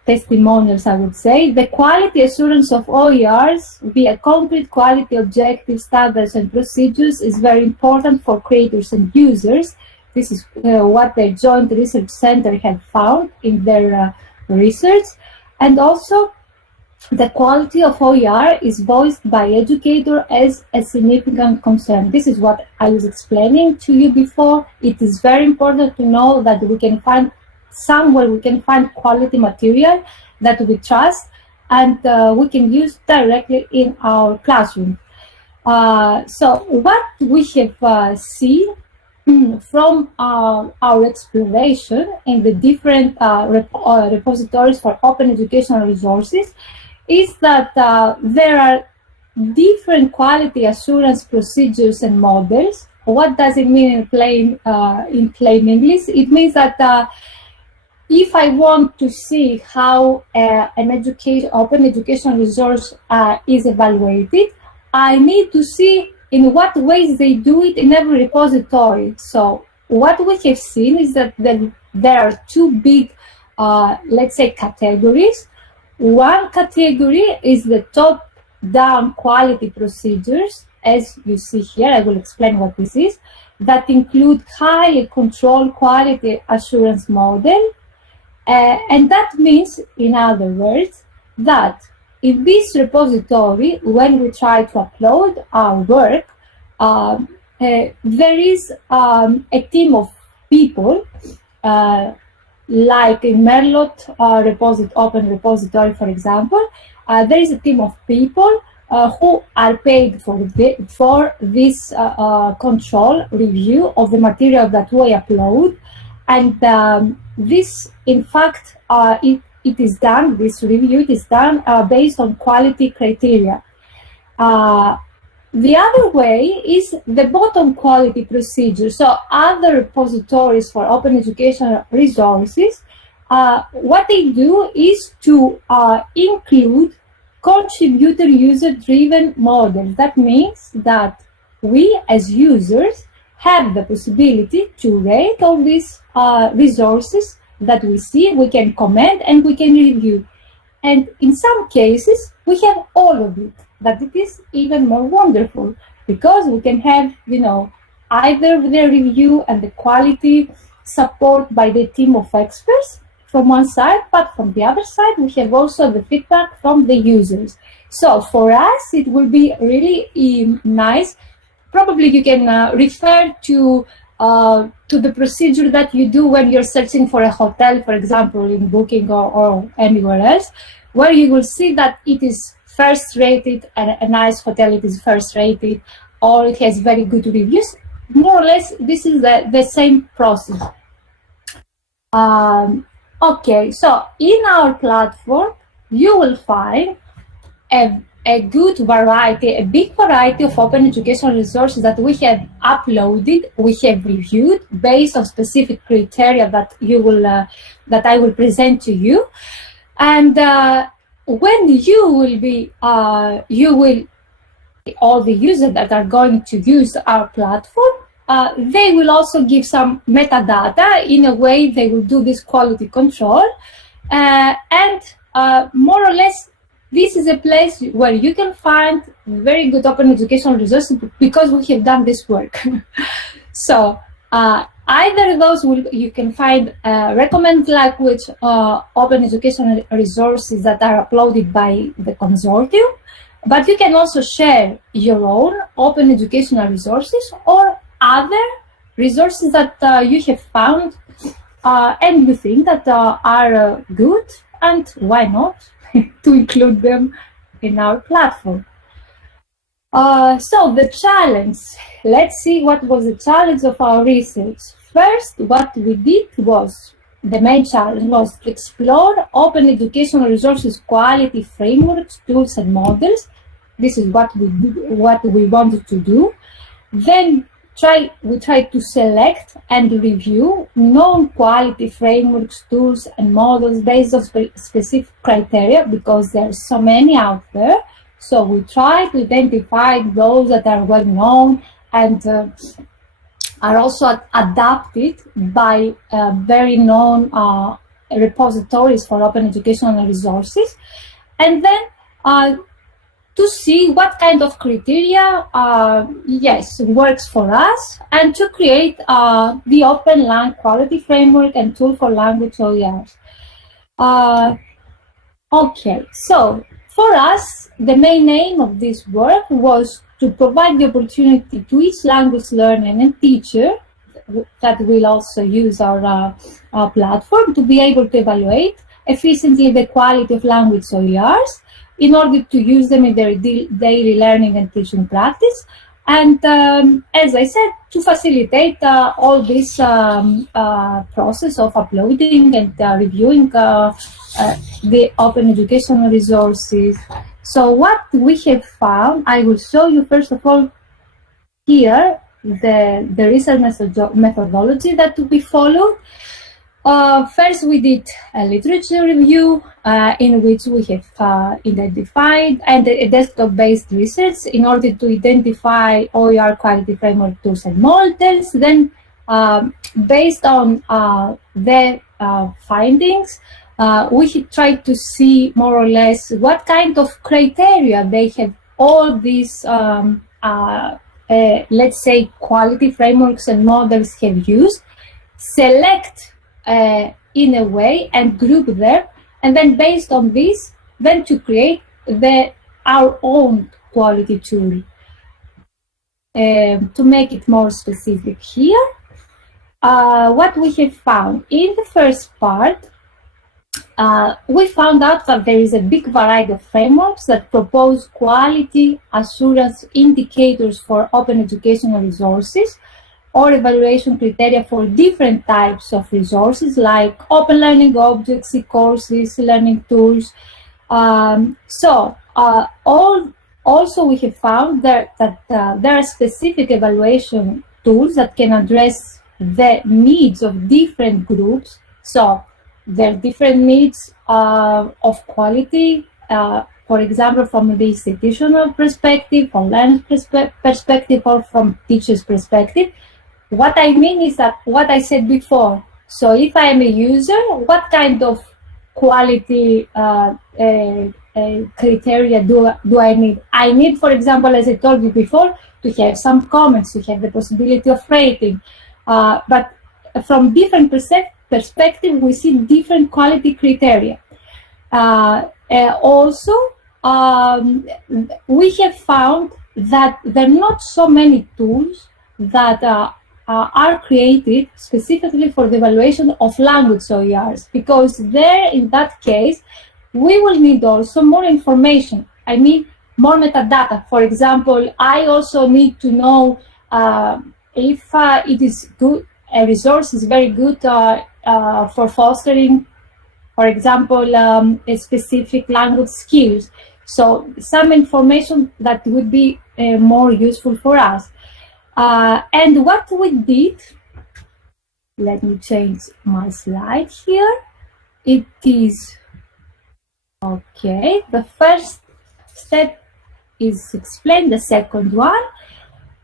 testimonials, I would say. The quality assurance of OERs via concrete quality objective standards and procedures is very important for creators and users. This is what the Joint Research Center had found in their research. And also, the quality of OER is voiced by educator as a significant concern. This is what I was explaining to you before. It is very important to know that we can find somewhere we can find quality material that we trust and we can use directly in our classroom. So what we have seen from our exploration in the different repositories for open educational resources is that there are different quality assurance procedures and models. What does it mean in plain English? It means that if I want to see how an open educational resource is evaluated, I need to see in what ways they do it in every repository. So what we have seen is that there are two big, let's say, categories. One category is the top-down quality procedures, as you see here. I will explain what this is, that include highly controlled quality assurance model. And that means, in other words, that in this repository, when we try to upload our work, there is a team of people, like in Merlot Open Repository, for example, there is a team of people who are paid for this control review of the material that we upload. And this, in fact, it is done, this review is done based on quality criteria. The other way is the bottom quality procedure. So other repositories for open educational resources, what they do is to include contributor user-driven models. That means that we as users have the possibility to rate all these resources that we see, we can comment and we can review. And in some cases, we have all of it, but it is even more wonderful because we can have, either the review and the quality support by the team of experts from one side, but from the other side, we have also the feedback from the users. So for us, it will be really nice. Probably you can refer to the procedure that you do when you're searching for a hotel, for example, in Booking or anywhere else, where you will see that it is first rated, and a nice hotel, it is first rated, or it has very good reviews. More or less, this is the same process. Okay, so in our platform, you will find a good variety, a big variety of open educational resources that we have uploaded, we have reviewed based on specific criteria that that I will present to you. And when you will all the users that are going to use our platform, they will also give some metadata. In a way, they will do this quality control, and more or less, this is a place where you can find very good open educational resources because we have done this work. So either those you can find recommended language open educational resources that are uploaded by the consortium, But you can also share your own open educational resources or other resources that you have found and you think that are good, and why not to include them in our platform. So the challenge, let's see what was the challenge of our research. First, what we did was, the main challenge was to explore open educational resources quality frameworks, tools, and models. This is what we wanted to do. Then we tried to select and review known quality frameworks, tools, and models based on specific criteria, because there are so many out there. So we try to identify those that are well known and are also adapted by very known repositories for open educational resources. And then to see what kind of criteria, works for us, and to create the OpenLang quality framework and tool for language OERs. Okay, so for us, the main aim of this work was to provide the opportunity to each language learner and teacher that will also use our platform to be able to evaluate efficiently the quality of language OERs in order to use them in their daily learning and teaching practice. And as I said, to facilitate all this process of uploading and reviewing the open educational resources. So what we have found, I will show you first of all here the research methodology that we followed. First, we did a literature review in which we have identified and a desktop-based research in order to identify OER quality framework tools and models. Then, based on the findings, we tried to see more or less what kind of criteria they have all these, let's say, quality frameworks and models have used, select in a way and group them, and then based on this, then to create our own quality tool. To make it more specific here, what we have found in the first part, we found out that there is a big variety of frameworks that propose quality assurance indicators for open educational resources or evaluation criteria for different types of resources like open learning objects, e-courses, learning tools. Also we have found that there are specific evaluation tools that can address the needs of different groups. So there are different needs of quality, for example, from the institutional perspective, from learner's perspective, or from teacher's perspective. What I mean is that what I said before. So if I am a user, what kind of quality criteria do I need? I need, for example, as I told you before, to have some comments, to have the possibility of rating. But from different perspective, we see different quality criteria. Also, we have found that there are not so many tools that are created specifically for the evaluation of language OERs, because there, in that case, we will need also more information. I mean, more metadata. For example, I also need to know if it is good, a resource is very good for fostering, for example, a specific language skills. So some information that would be more useful for us. And what we did, let me change my slide here. It is, okay, the first step is explained. The second one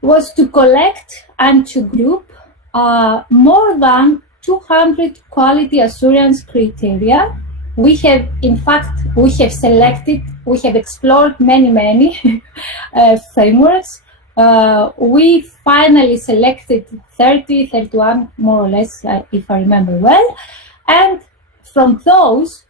was to collect and to group more than 200 quality assurance criteria. We have, in fact, we have selected, we have explored many frameworks. We finally selected 31 more or less, if I remember well. And from those,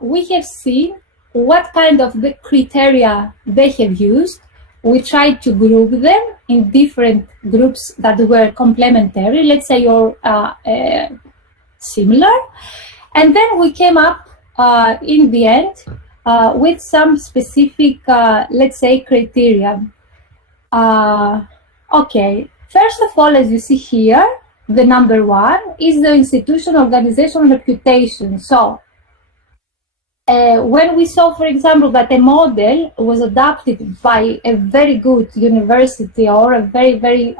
we have seen what kind of the criteria they have used. We tried to group them in different groups that were complementary, let's say, or similar. And then we came up in the end with some specific, let's say, criteria. Okay, first of all, as you see here, the number one is the institution, organization, and reputation. So when we saw, for example, that a model was adopted by a very good university or a very, very,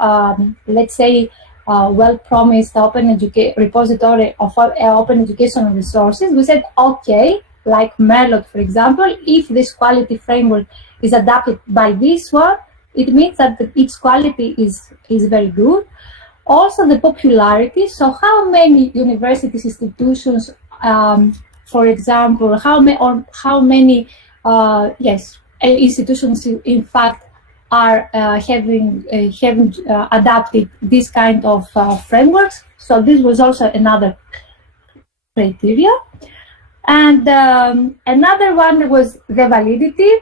let's say, well-promised open repository of open educational resources, we said, okay, like Merlot, for example, if this quality framework is adopted by this one, it means that its quality is very good. Also, the popularity. So, how many universities, institutions, for example, how many institutions, in fact, are having adopted this kind of frameworks. So this was also another criteria. And another one was the validity,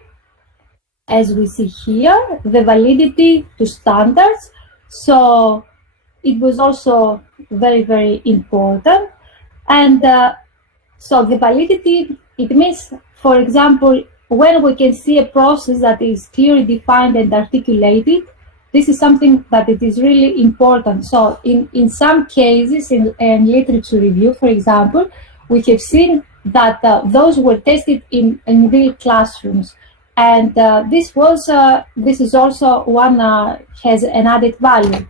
as we see here, the validity to standards. So it was also very, very important. And so the validity, it means, for example, when we can see a process that is clearly defined and articulated, this is something that it is really important. So in some cases, in literature review, for example, we have seen that those were tested in real classrooms. And this is also one has an added value.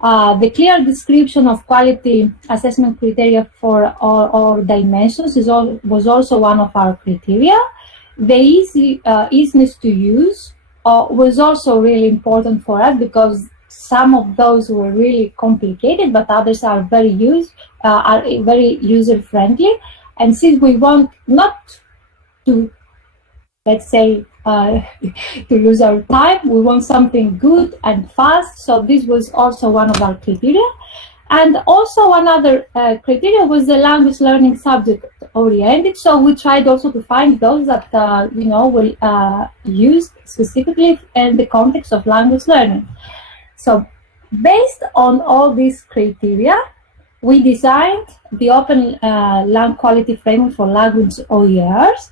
The clear description of quality assessment criteria for or dimensions was also one of our criteria. The easiness to use was also really important for us, because some of those were really complicated, but others are very user friendly. And since we want not to, let's say, to lose our time, we want something good and fast. So this was also one of our criteria. And also one other criteria was the language learning subject oriented. So we tried also to find those that will used specifically in the context of language learning. So based on all these criteria, we designed the OpenLang quality framework for language OERs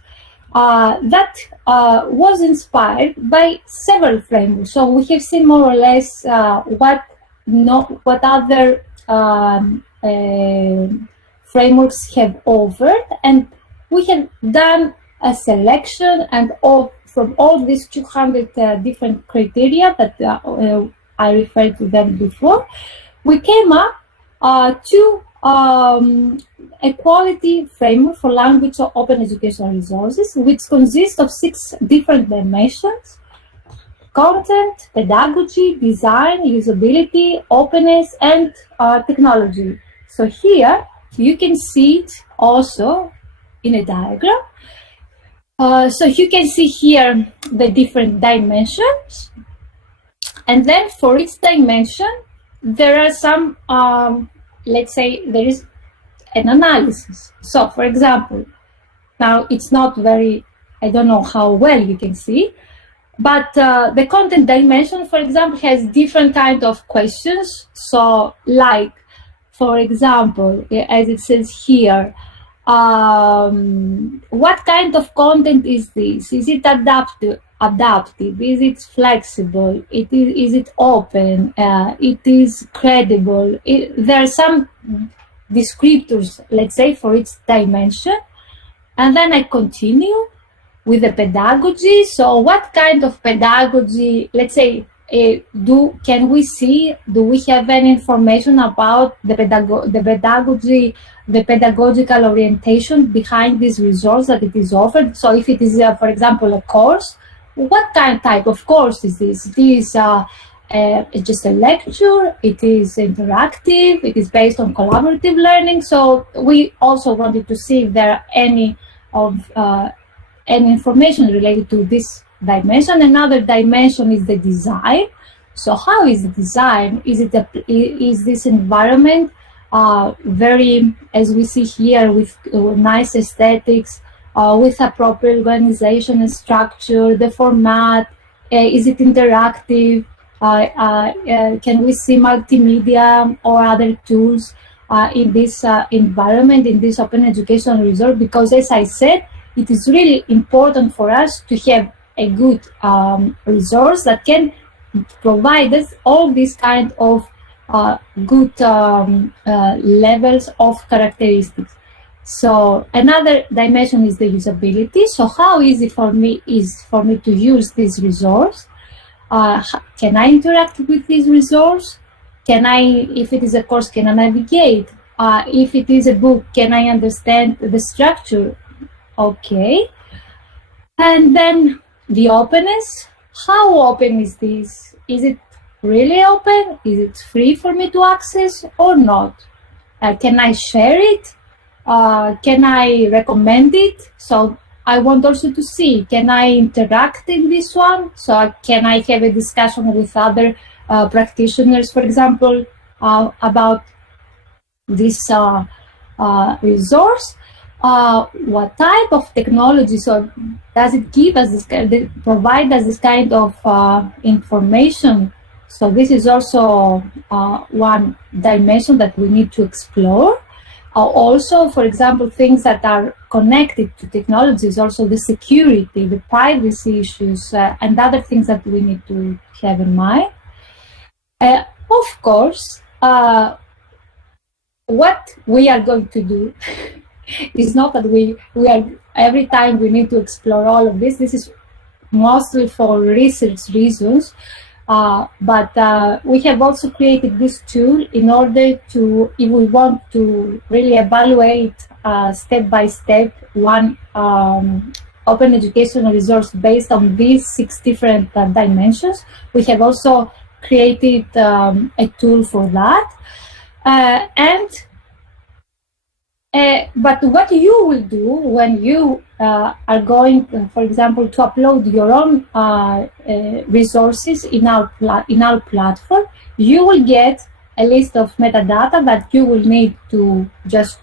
that was inspired by several frameworks. So we have seen more or less what other frameworks have offered, and we have done a selection, and from all these 200 different criteria that I referred to them before, we came up to a quality framework for language or open educational resources, which consists of 6 different dimensions: content, pedagogy, design, usability, openness, and technology. So here you can see it also in a diagram. So you can see here the different dimensions, and then for each dimension there are some, let's say, there is an analysis. So for example, now it's not very, I don't know how well you can see, but the content dimension, for example, has different kind of questions. So like, for example, as it says here, what kind of content is this? Is it adaptive? Is it flexible? Is it open? It is credible? There are some descriptors, let's say, for each dimension. And then I continue with the pedagogy. So what kind of pedagogy, let's say, do we have any information about the pedagogy, the pedagogical orientation behind this resource that it is offered? So if it is, for example, a course, what type of course is this? It is just a lecture, it is interactive, it is based on collaborative learning. So we also wanted to see if there are any information related to this dimension. Another dimension is the design. So how is the design? Is this environment very, as we see here, with nice aesthetics, with a proper organization and structure, the format, is it interactive, can we see multimedia or other tools in this environment, in this open educational resource, because as I said, it is really important for us to have a good resource that can provide us all these kind of good levels of characteristics. So another dimension is the usability. So how easy for me to use this resource? Can I interact with this resource? Can I, if it is a course, can I navigate? If it is a book, can I understand the structure? Okay. And then the openness. How open is this? Is it really open? Is it free for me to access or not? Can I share it? Can I recommend it? So I want also to see, can I interact in this one? So can I have a discussion with other practitioners, for example, about this resource? What type of technology? So does it give us this, provide us this kind of information? So this is also one dimension that we need to explore. Also, for example, things that are connected to technologies, also the security, the privacy issues, and other things that we need to have in mind. Of course, what we are going to do is not that we are, every time we need to explore all of this. This is mostly for research reasons. But we have also created this tool in order to, if we want to really evaluate step by step one open educational resource based on these 6 different dimensions. We have also created a tool for that. But what you will do when you are going, for example, to upload your own resources in our platform, you will get a list of metadata that you will need to just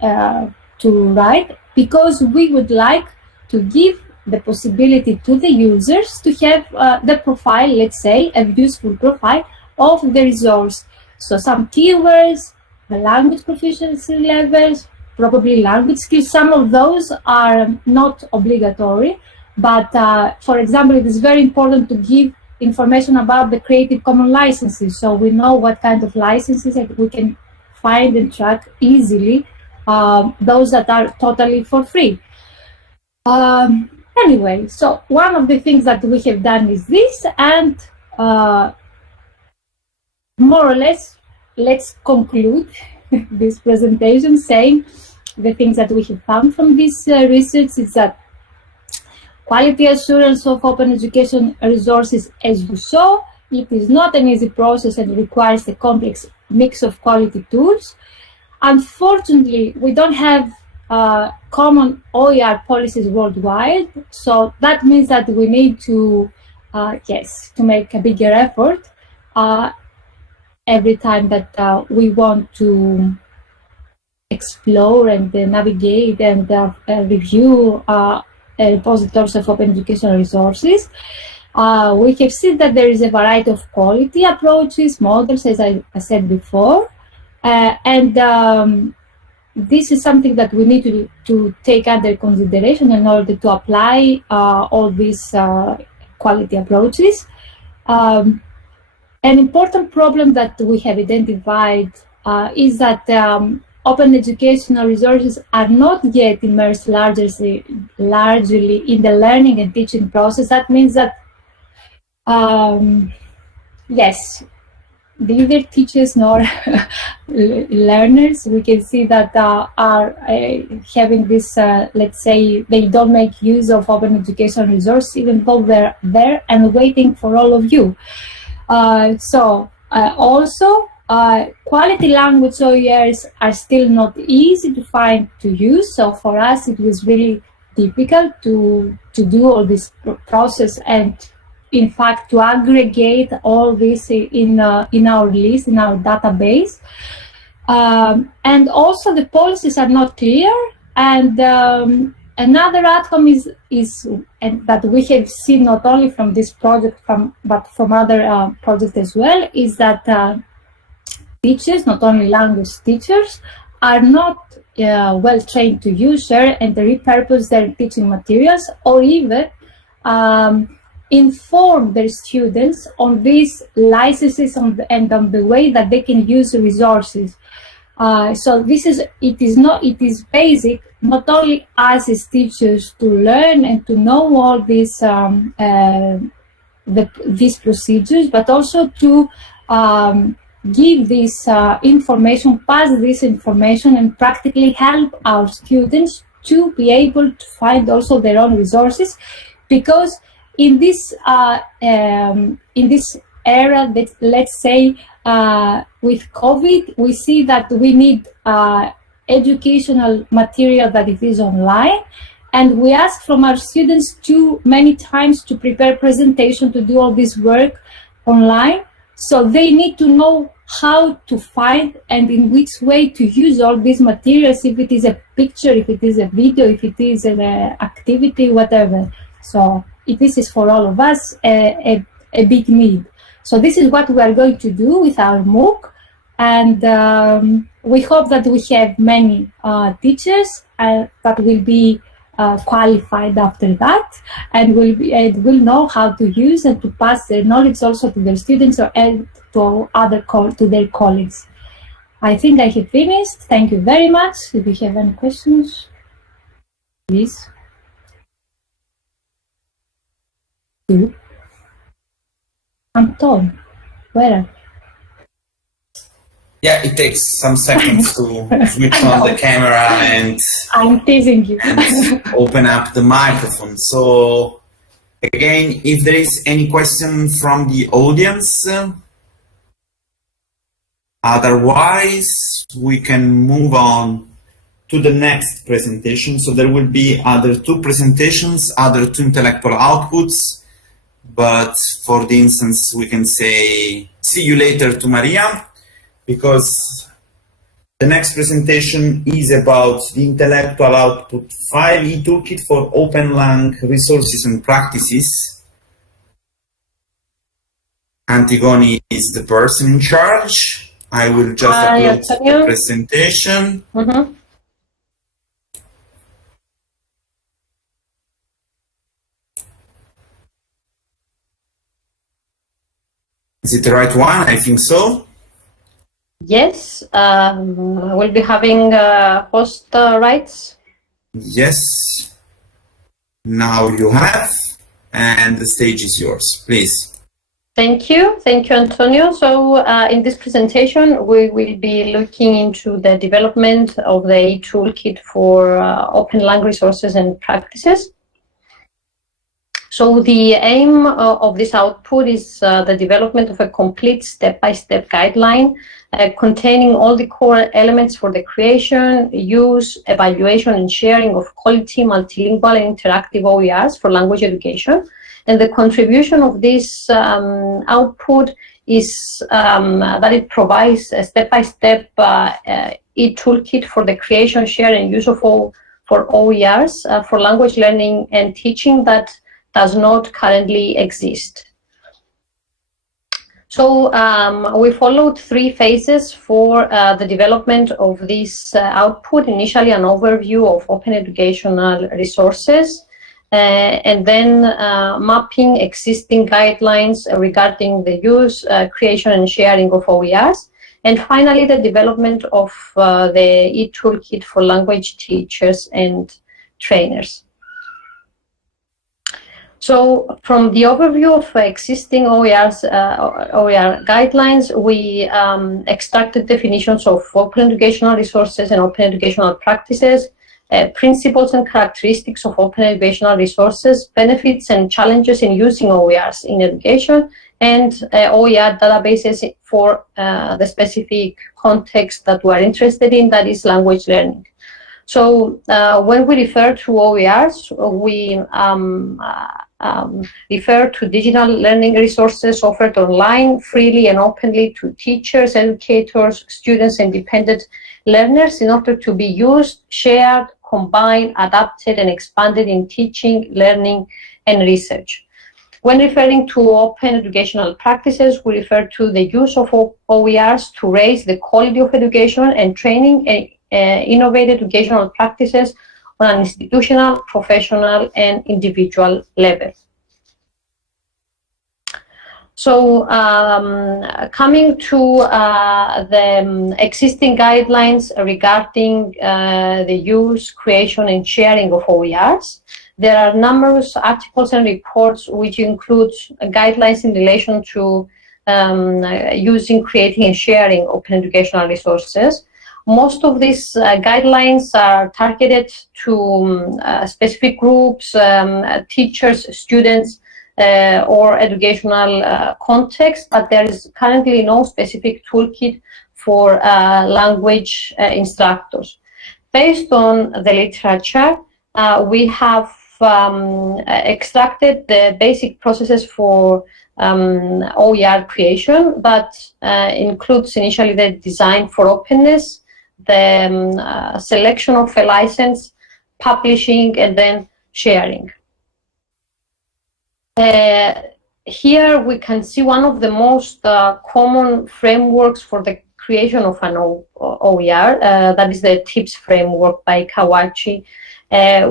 to write, because we would like to give the possibility to the users to have the profile, let's say, a useful profile of the resource. So some keywords, the language proficiency levels, probably language skills. Some of those are not obligatory, but for example, it is very important to give information about the Creative Commons licenses, so we know what kind of licenses that we can find and track easily, those that are totally for free. Anyway, so one of the things that we have done is this, and more or less, let's conclude this presentation saying the things that we have found from this research is that quality assurance of open education resources, as you saw, it is not an easy process and requires a complex mix of quality tools. Unfortunately, we don't have common OER policies worldwide, so that means that we need to, to make a bigger effort every time that we want to explore and navigate and review repositories of open educational resources. We have seen that there is a variety of quality approaches, models, as I said before, and this is something that we need to take under consideration in order to apply all these quality approaches. An important problem that we have identified is that open educational resources are not yet immersed largely in the learning and teaching process. That means that, yes, neither teachers nor learners, we can see that are having this, let's say, they don't make use of open educational resources, even though they're there and waiting for all of you. Also, quality language OERs are still not easy to find to use. So for us, it was really difficult to do all this process and, in fact, to aggregate all this in our list, in our database. And also the policies are not clear, and another outcome is and that we have seen not only from this project but from other projects as well, is that teachers, not only language teachers, are not well trained to use, share, and repurpose their teaching materials, or even inform their students on these licenses and on the way that they can use resources. So it is basic not only us as teachers to learn and to know all these procedures, but also to give this information, pass this information, and practically help our students to be able to find also their own resources, because in this era that, let's say, with COVID, we see that we need educational material that it is online, and we ask from our students many times to prepare presentation, to do all this work online. So they need to know how to find and in which way to use all these materials, if it is a picture, if it is a video, if it is an activity, whatever. So this is for all of us a big need. So this is what we are going to do with our MOOC, and we hope that we have many teachers that will be qualified after that, and will know how to use and to pass their knowledge also to their students or to their colleagues. I think I have finished. Thank you very much. If you have any questions, please. Anton, where? Yeah, it takes some seconds to switch on the camera and I'm teasing you. and open up the microphone. So again, if there is any question from the audience, otherwise we can move on to the next presentation. So there will be other two presentations, other two intellectual outputs, but for the instance, we can say see you later to Maria, because the next presentation is about the intellectual output file e-toolkit for OpenLang resources and practices. Antigone is the person in charge. I will just upload the presentation. Mm-hmm. Is it the right one? I think so. Yes, we'll be having host rights. Yes. Now you have, and the stage is yours, please. Thank you, Antonio. So in this presentation, we will be looking into the development of the toolkit for OpenLang resources and practices. So the aim of this output is the development of a complete step-by-step guideline containing all the core elements for the creation, use, evaluation, and sharing of quality multilingual and interactive OERs for language education. And the contribution of this output is that it provides a step-by-step e-toolkit for the creation, share, and use of for OERs for language learning and teaching that does not currently exist. So we followed three phases for the development of this output. Initially, an overview of open educational resources, and then mapping existing guidelines regarding the use, creation, and sharing of OERs. And finally, the development of the e-toolkit for language teachers and trainers. So from the overview of existing OER guidelines, we extracted definitions of open educational resources and open educational practices, principles and characteristics of open educational resources, benefits and challenges in using OERs in education, and OER databases for the specific context that we are interested in, that is language learning. So when we refer to OERs, we refer to digital learning resources offered online freely and openly to teachers, educators, students, and dependent learners in order to be used, shared, combined, adapted, and expanded in teaching, learning, and research. When referring to open educational practices, we refer to the use of OERs to raise the quality of education and training and innovate educational practices on an institutional, professional, and individual level. So coming to the existing guidelines regarding the use, creation, and sharing of OERs, there are numerous articles and reports which include guidelines in relation to using, creating, and sharing open educational resources. Most of these guidelines are targeted to specific groups, teachers, students, or educational context, but there is currently no specific toolkit for language instructors. Based on the literature, we have extracted the basic processes for OER creation, but includes initially the design for openness, the selection of a license, publishing, and then sharing. Here we can see one of the most common frameworks for the creation of an OER, that is the TIPS framework by Kawachi,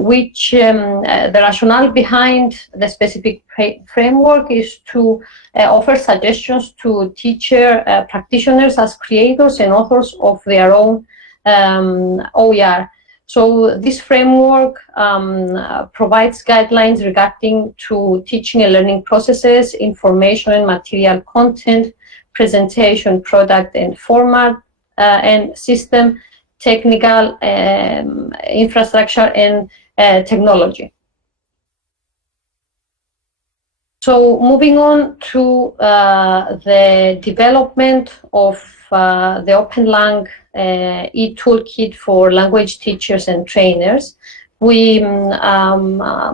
which the rationale behind the specific framework is to offer suggestions to teacher practitioners as creators and authors of their own OER. So this framework provides guidelines regarding to teaching and learning processes, information and material content, presentation, product and format, and system, technical infrastructure, and technology. So moving on to the development of the OpenLang e-toolkit for language teachers and trainers, we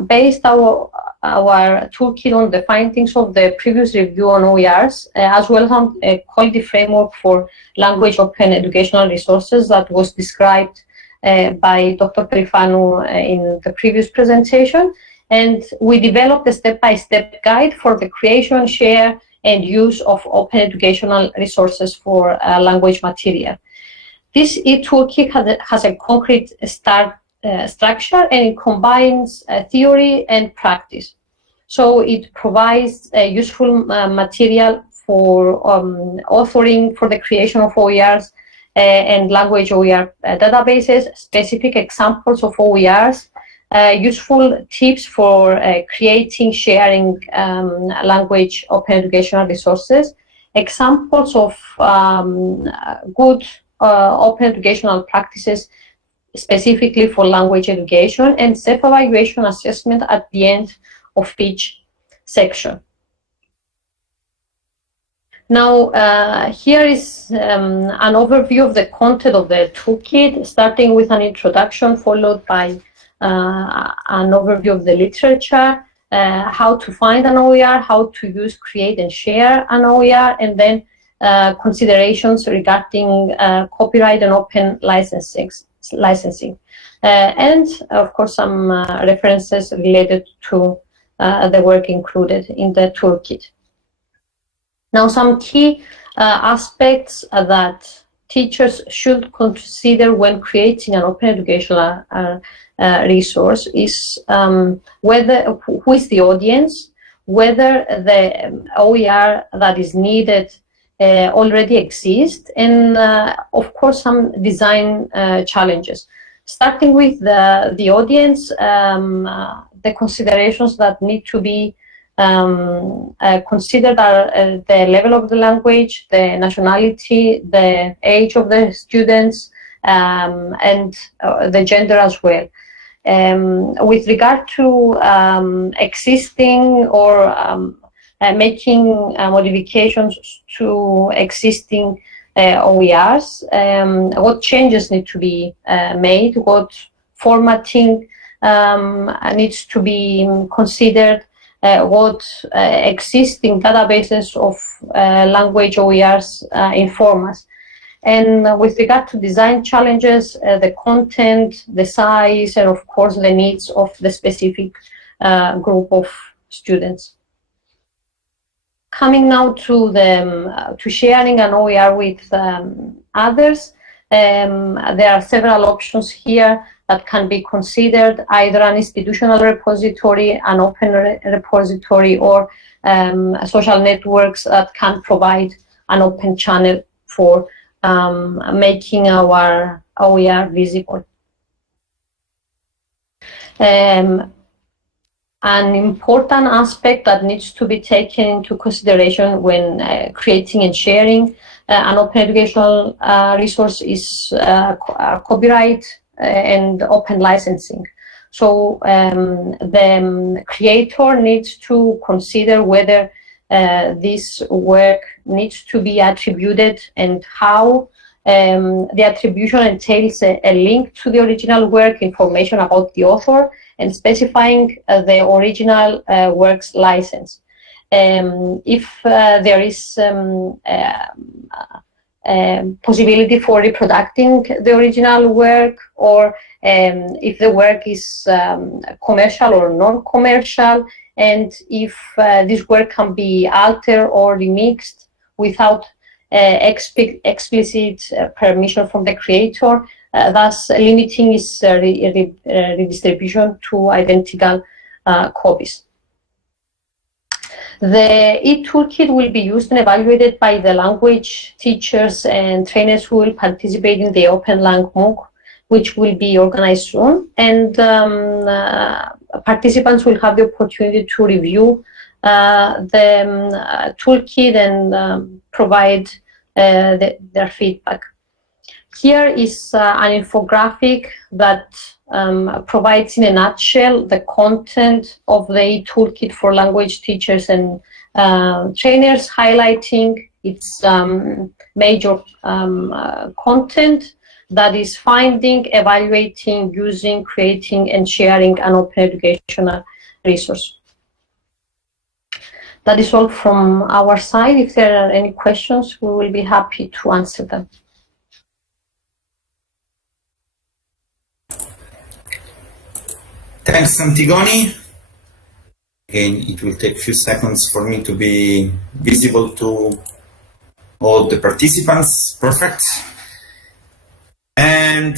based our toolkit on the findings of the previous review on OERs, as well as on a quality framework for language open educational resources that was described by Dr. Perifanu in the previous presentation. And we developed a step-by-step guide for the creation, share, and use of open educational resources for language material. This e-toolkit has a concrete structure, and it combines theory and practice. So it provides useful material for authoring, for the creation of OERs and language OER databases, specific examples of OERs, useful tips for creating, sharing language open educational resources, examples of good open educational practices specifically for language education, and self-evaluation assessment at the end of each section. Now, here is an overview of the content of the toolkit, starting with an introduction, followed by an overview of the literature, how to find an OER, how to use, create, and share an OER, and then considerations regarding copyright and open licensing. And of course, some references related to the work included in the toolkit. Now, some key aspects that teachers should consider when creating an open educational resource is who is the audience, whether the OER that is needed already exists, and of course some design challenges. Starting with the audience, the considerations that need to be considered are the level of the language, the nationality, the age of the students, and the gender as well. With regard to existing or making modifications to existing OERs, what changes need to be made, what formatting needs to be considered, what existing databases of language OERs inform us. And with regard to design challenges, the content, the size, and of course the needs of the specific group of students. Coming now to to sharing an OER with others, there are several options here that can be considered, either an institutional repository, an open repository, or social networks that can provide an open channel for making our OER visible. An important aspect that needs to be taken into consideration when creating and sharing an open educational resource is copyright and open licensing. So the creator needs to consider whether this work needs to be attributed and how. The attribution entails a link to the original work, information about the author, and specifying the original work's license. If there is possibility for reproducing the original work, or if the work is commercial or non-commercial, and if this work can be altered or remixed without explicit permission from the creator, thus limiting its redistribution to identical copies. The e-toolkit will be used and evaluated by the language teachers and trainers who will participate in the OpenLang MOOC, which will be organized soon, and participants will have the opportunity to review the toolkit and provide their feedback. Here is an infographic that provides in a nutshell the content of the toolkit for language teachers and trainers, highlighting its major content, that is finding, evaluating, using, creating, and sharing an open educational resource. That is all from our side. If there are any questions, we will be happy to answer them. Thanks, Antigone. Again, it will take a few seconds for me to be visible to all the participants. Perfect. And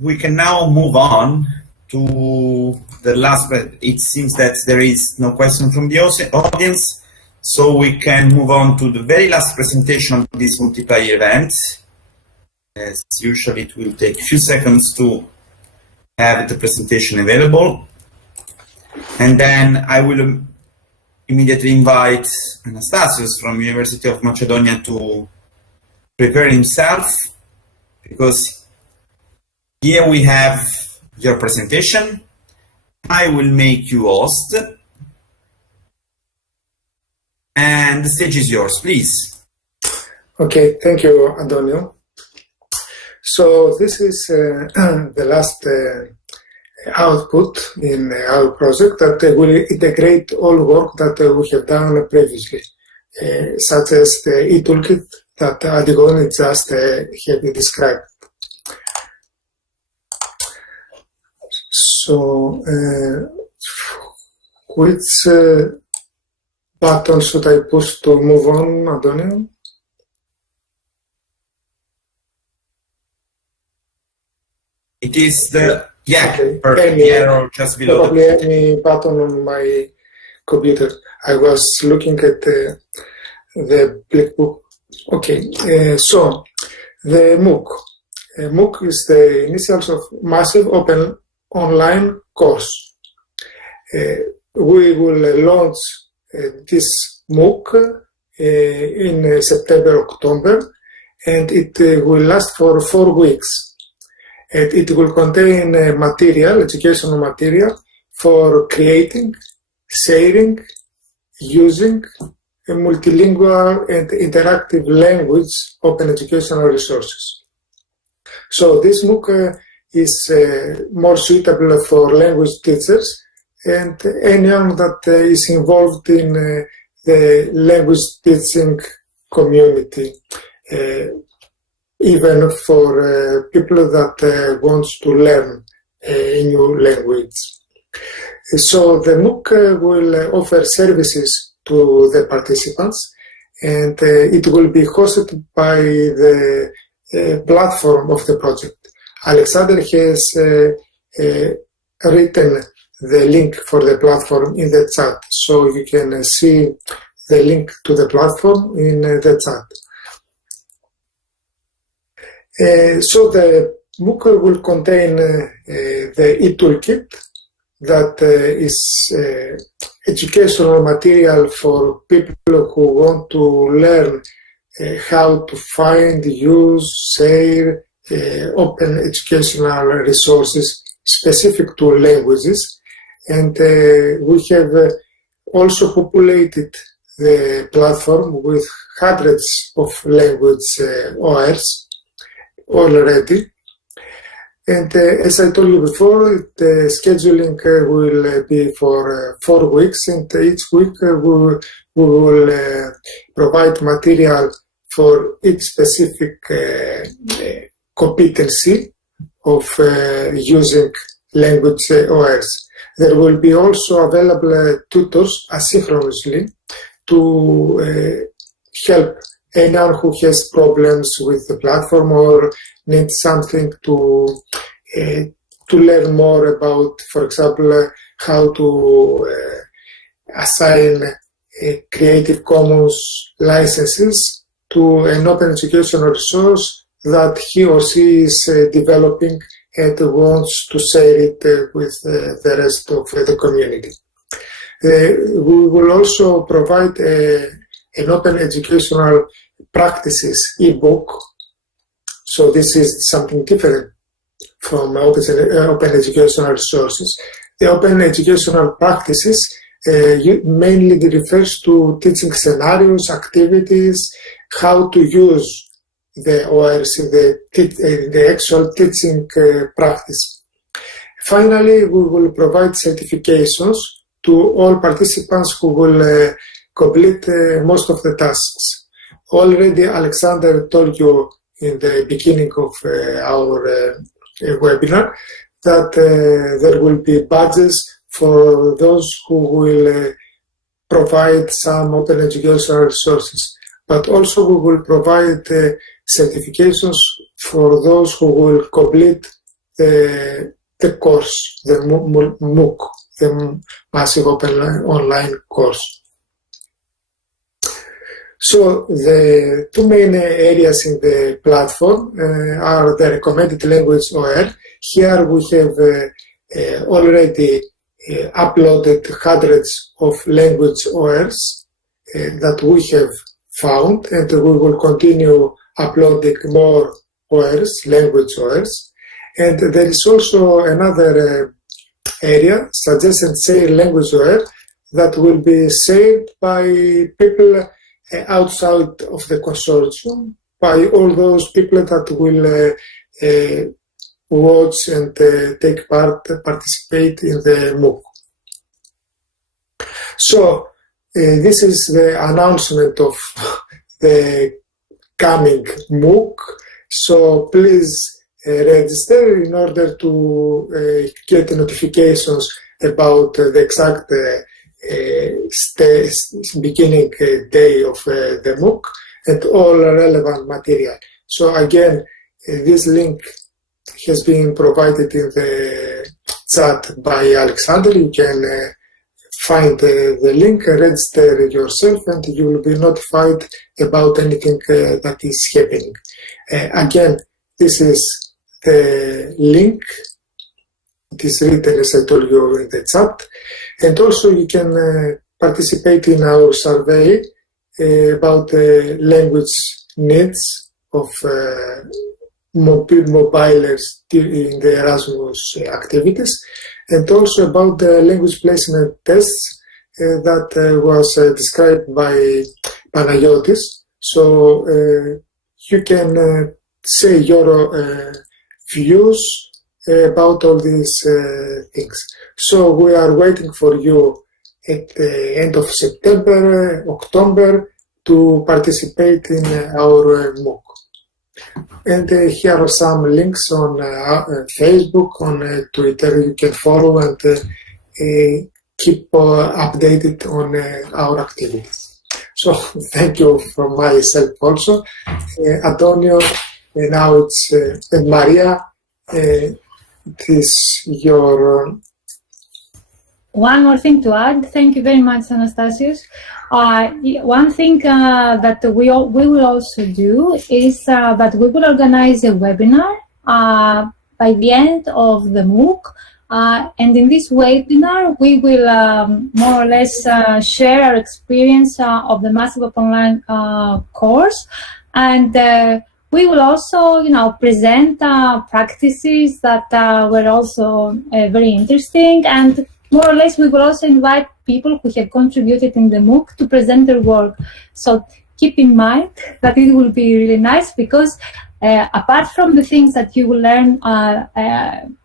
we can now move on to the last, but it seems that there is no question from the audience, so we can move on to the very last presentation of this multiplier event. As usual, it will take a few seconds to have the presentation available, and then I will immediately invite Anastasios from University of Macedonia to prepare himself, because here we have your presentation. I will make you host, and the stage is yours, please. Okay, thank you, Antonio. So this is the last output in our project that will integrate all work that we have done previously, such as the e-toolkit that Antigone just have described. So, which button should I push to move on, Antonio? It is the, yeah, okay. perfect, the arrow just below. Probably any button on my computer. I was looking at the black book. Okay, so the MOOC. MOOC is the initials of Massive Open Online Course. We will launch this MOOC in September, October, and it will last for 4 weeks. And it will contain material, educational material, for creating, sharing, using a multilingual and interactive language open educational resources. So this MOOC is more suitable for language teachers and anyone that is involved in the language teaching community. even for people that want to learn a new language. So the MOOC will offer services to the participants, and it will be hosted by the platform of the project. Alexander has written the link for the platform in the chat, so you can see the link to the platform in the chat. So the MOOC will contain the e-toolkit that is educational material for people who want to learn how to find, use, share open educational resources specific to languages. And we have also populated the platform with hundreds of language ORs already. And as I told you before, the scheduling will be for 4 weeks, and each week we will provide material for each specific competency of using language ORs. There will be also available tutors asynchronously to help anyone who has problems with the platform or needs something to learn more about, for example, how to assign Creative Commons licenses to an open educational resource that he or she is developing and wants to share it with the rest of the community. We will also provide an open educational practices ebook. So this is something different from open educational resources. The open educational practices mainly refers to teaching scenarios, activities, how to use the ORs in the actual teaching practice. Finally, we will provide certifications to all participants who will complete most of the tasks. Already Alexander told you in the beginning of our webinar that there will be badges for those who will provide some open educational resources. But also we will provide certifications for those who will complete the course, the MOOC, the Massive Open Online course. So the two main areas in the platform are the recommended language OR. Here we have already uploaded hundreds of language ORs that we have found, and we will continue uploading more ORs, language ORs. And there is also another area, suggest and share language OR, that will be shared by people outside of the consortium, by all those people that will watch and participate in the MOOC. So this is the announcement of the coming MOOC. So please register in order to get notifications about the exact beginning day of the MOOC and all relevant material. So again, this link has been provided in the chat by Alexander. You can find the link, register yourself, and you will be notified about anything that is happening. Again, this is the link. It is written, as I told you, in the chat. And also you can participate in our survey about the language needs of mobilers in the Erasmus activities, and also about the language placement tests that was described by Panagiotis. So you can say your views about all these things. So we are waiting for you at the end of September, October, to participate in our MOOC. And here are some links on Facebook, on Twitter. You can follow and keep updated on our activities. So thank you from myself also. Antonio, now it's and Maria, it is your... One more thing to add. Thank you very much, Anastasios. One thing that we will also do is that we will organize a webinar by the end of the MOOC. And in this webinar, we will more or less share our experience of the Massive OpenLang course. And we will also, present practices that were also very interesting. And more or less, we will also invite people who have contributed in the MOOC to present their work. So keep in mind that it will be really nice because apart from the things that you will learn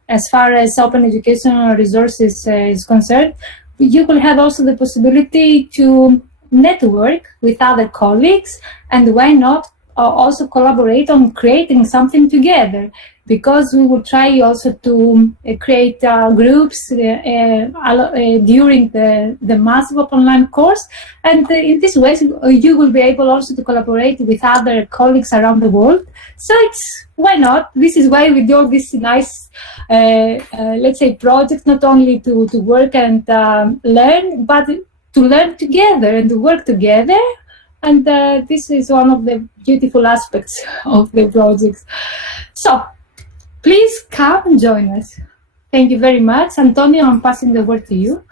as far as open educational resources is concerned, you will have also the possibility to network with other colleagues, and why not also collaborate on creating something together, because we will try also to create groups during the Massive OpenLang course, and in this way you will be able also to collaborate with other colleagues around the world. So why not? This is why we do all this nice, let's say, project, not only to work and learn, but to learn together and to work together. And this is one of the beautiful aspects of the project. So please come and join us. Thank you very much. Antonio, I'm passing the word to you.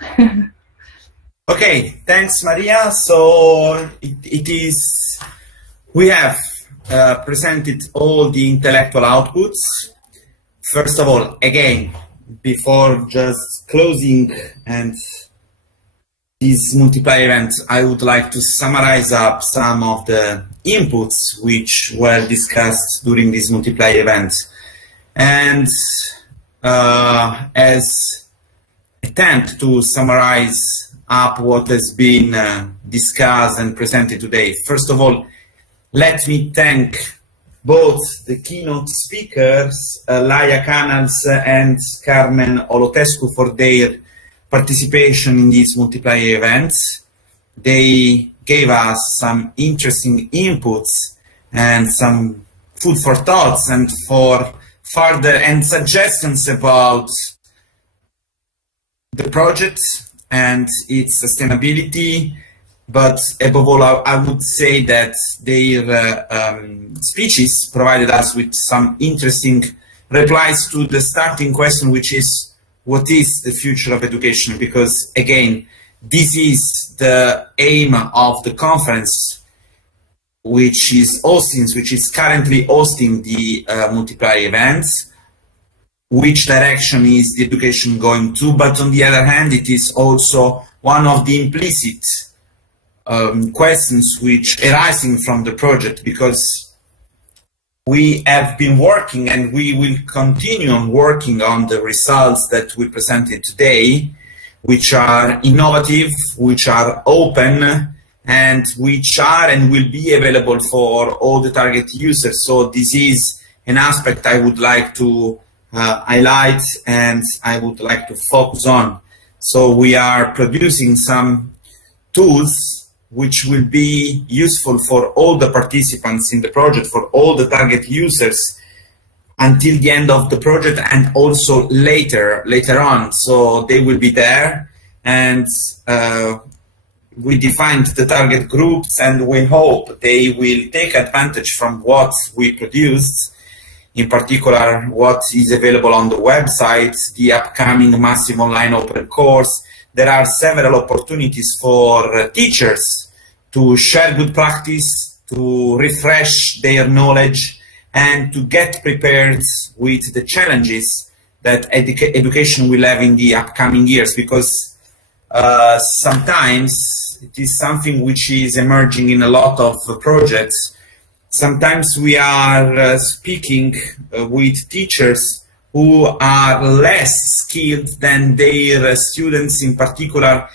Okay, thanks, Maria. So we have presented all the intellectual outputs. First of all, again, before just closing and this multiplier event, I would like to summarize up some of the inputs which were discussed during this multiplier event. And as attempt to summarize up what has been discussed and presented today. First of all, let me thank both the keynote speakers, Laia Canals and Carmen Olotescu, for their participation in these multiplier events. They gave us some interesting inputs and some food for thoughts and for further and suggestions about the project and its sustainability. But above all, I would say that their speeches provided us with some interesting replies to the starting question, which is, what is the future of education? Because again, this is the aim of the conference, which is currently hosting the multiplier events. Which direction is the education going to? But on the other hand, it is also one of the implicit questions which arising from the project, because we have been working and we will continue on working on the results that we presented today, which are innovative, which are open, and which are and will be available for all the target users. So this is an aspect I would like to highlight and I would like to focus on. So we are producing some tools which will be useful for all the participants in the project, for all the target users until the end of the project and also later on. So they will be there, and we defined the target groups, and we hope they will take advantage from what we produced, in particular what is available on the website, the upcoming Massive Online Open course. There are several opportunities for teachers to share good practice, to refresh their knowledge, and to get prepared with the challenges that education will have in the upcoming years, because sometimes it is something which is emerging in a lot of projects. Sometimes we are speaking with teachers who are less skilled than their students, in particular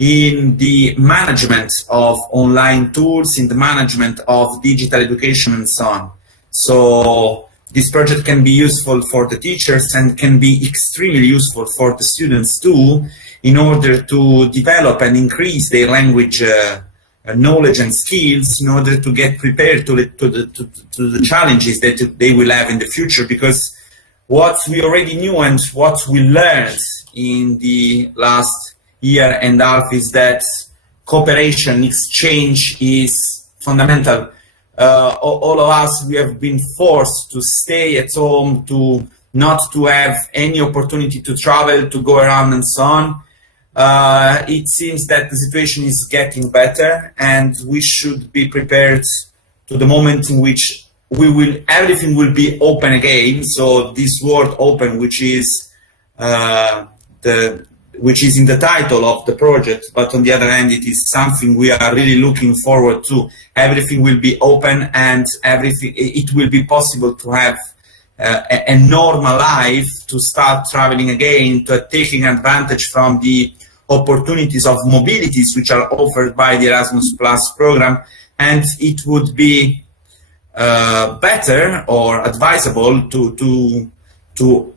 in the management of online tools, in the management of digital education and so on. So this project can be useful for the teachers and can be extremely useful for the students too, in order to develop and increase their language knowledge and skills, in order to get prepared to the challenges that they will have in the future. Because what we already knew and what we learned in the last year and a half is that cooperation, exchange is fundamental. All of us, we have been forced to stay at home, to not to have any opportunity to travel, to go around and so on. It seems that the situation is getting better, and we should be prepared to the moment in which everything will be open again. So this word "open," which is in the title of the project, but on the other hand, it is something we are really looking forward to. Everything will be open, and it will be possible to have a normal life, to start traveling again, to taking advantage from the opportunities of mobilities which are offered by the Erasmus Plus program. And it would be better or advisable to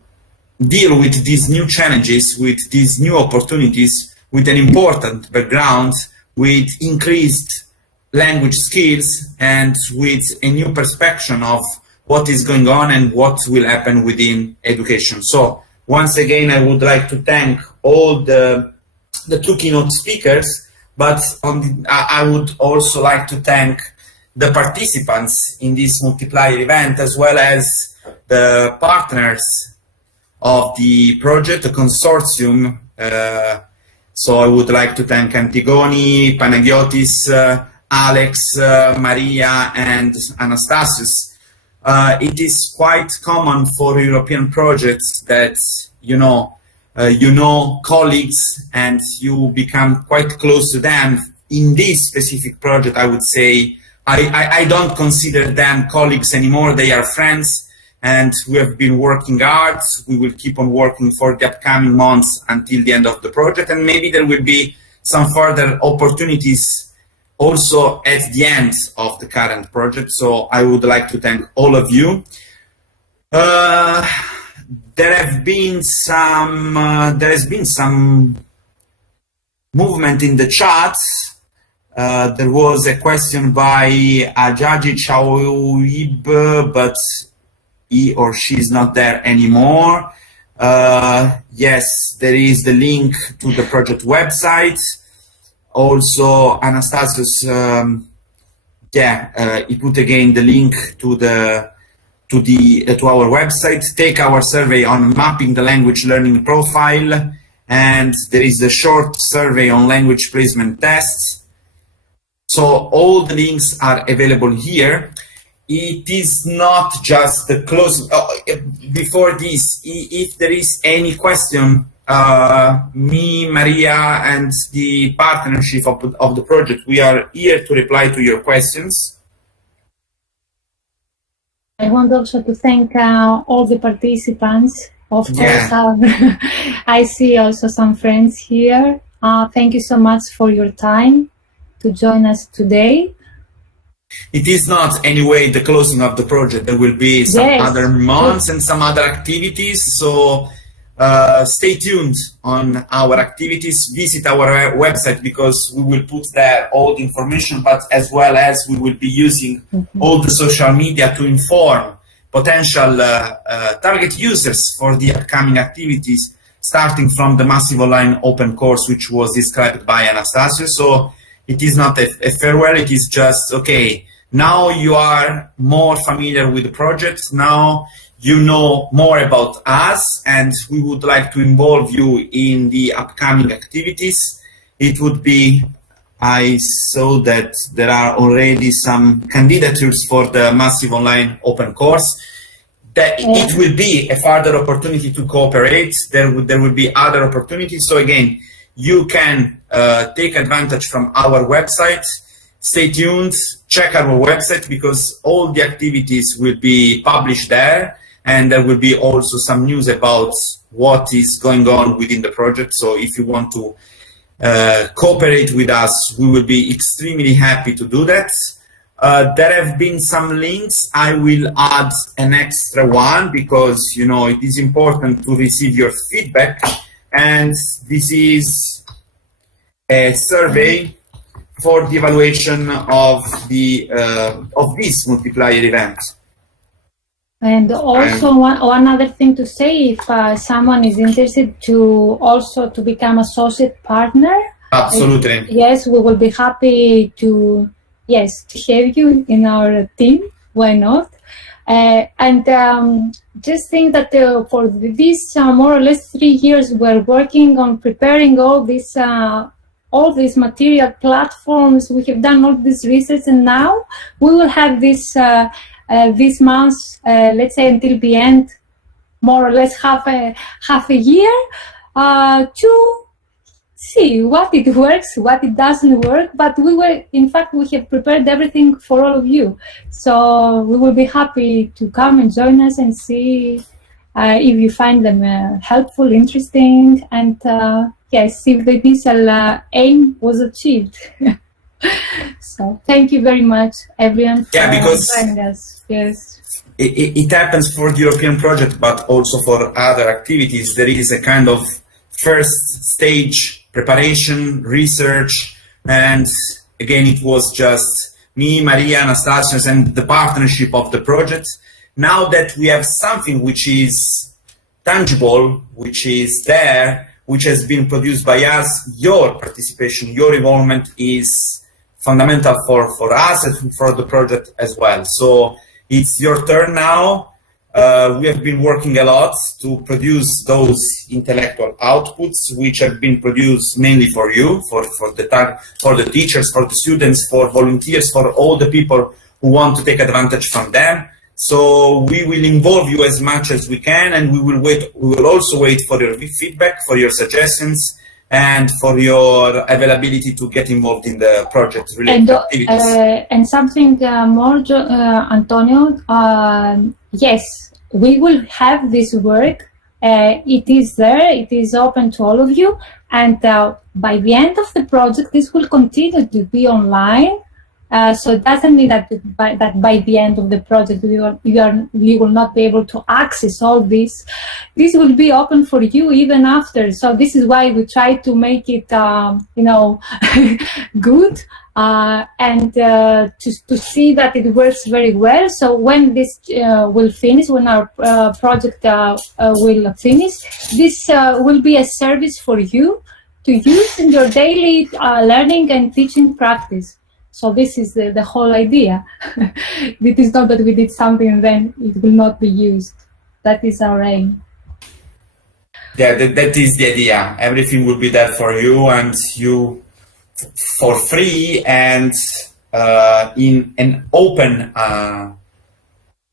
deal with these new challenges, with these new opportunities, with an important background, with increased language skills, and with a new perspective of what is going on and what will happen within education. So once again, I would like to thank all the two keynote speakers, but I would also like to thank the participants in this multiplier event, as well as the partners of the project, the consortium. So I would like to thank Antigone, Panagiotis, Alex, Maria, and Anastasius. It is quite common for European projects that you know colleagues and you become quite close to them. In this specific project, I would say I don't consider them colleagues anymore. They are friends. And we have been working hard. We will keep on working for the upcoming months until the end of the project. And maybe there will be some further opportunities also at the end of the current project. So I would like to thank all of you. There has been some movement in the chat. There was a question by Ajaji Chawib, but he or she is not there anymore. Yes, there is the link to the project website. Also, Anastasius, he put again the link to our website. Take our survey on mapping the language learning profile, and there is a short survey on language placement tests. So all the links are available here. It is not just the closing. Before this, if there is any question, me, Maria, and the partnership of the project, we are here to reply to your questions. I want also to thank all the participants. Of course, I see also some friends here. Thank you so much for your time to join us today. It is not anyway the closing of the project. There will be some other months and some other activities. So stay tuned on our activities. Visit our website, because we will put there all the information, but as well as we will be using all the social media to inform potential target users for the upcoming activities, starting from the Massive Online Open course, which was described by Anastasia. So it is not a farewell, it is just, okay, now you are more familiar with the project, now you know more about us, and we would like to involve you in the upcoming activities. It would be, I saw that there are already some candidatures for the Massive Online Open course. That it will be a further opportunity to cooperate. There will be other opportunities. So again, you can take advantage from our website. Stay tuned, check our website, because all the activities will be published there, and there will be also some news about what is going on within the project. So if you want to cooperate with us, we will be extremely happy to do that. There have been some links. I will add an extra one because, you know, it is important to receive your feedback. And this is a survey for the evaluation of this multiplier event. And also one other thing to say, if someone is interested to become associate partner. Absolutely. Yes, we will be happy to have you in our team. Why not? And just think that for these more or less 3 years, we're working on preparing all these material platforms. We have done all this research, and now we will have this month, let's say until the end, more or less half a year, to see what it works, what it doesn't work. But we have prepared everything for all of you. So we will be happy to come and join us and see if you find them helpful, interesting, and yes, if the initial aim was achieved. So thank you very much, everyone, for joining us. Yes. It happens for the European project, but also for other activities. There is a kind of first stage preparation, research, and again, it was just me, Maria, Anastasios, and the partnership of the project. Now that we have something which is tangible, which is there, which has been produced by us, your participation, your involvement is fundamental for us and for the project as well. So it's your turn now. We have been working a lot to produce those intellectual outputs, which have been produced mainly for you, for the teachers, for the students, for volunteers, for all the people who want to take advantage from them. So we will involve you as much as we can, and we will also wait for your feedback, for your suggestions, and for your availability to get involved in the project-related activities. And something more, Antonio, yes, we will have this work. It is there, it is open to all of you, and by the end of the project, this will continue to be online. So it doesn't mean that by the end of the project you will not be able to access all this. This will be open for you even after. So this is why we try to make it, good, and to see that it works very well. So when this will finish, when our project will finish, this will be a service for you to use in your daily learning and teaching practice. So this is the whole idea. It is not that we did something and then it will not be used. That is our aim. Yeah, that is the idea. Everything will be there for you, and you for free, and in an open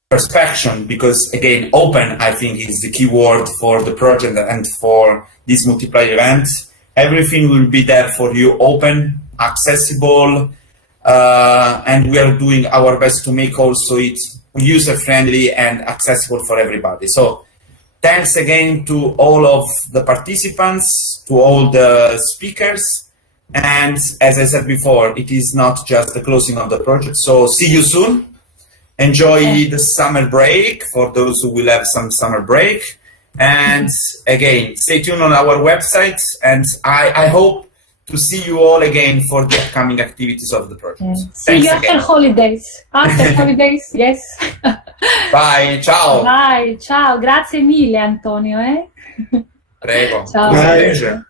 perspective, because again, open, I think, is the key word for the project and for this multiplier event. Everything will be there for you, open, accessible, and we are doing our best to make also it user-friendly and accessible for everybody. So thanks again to all of the participants, to all the speakers. And as I said before, it is not just the closing of the project. So see you soon. Enjoy the summer break for those who will have some summer break. And again, stay tuned on our website. And I hope to see you all again for the upcoming activities of the project. See you after holidays. After holidays, yes. Bye, ciao. Bye, ciao. Grazie mille, Antonio. Prego. Ciao. Bye.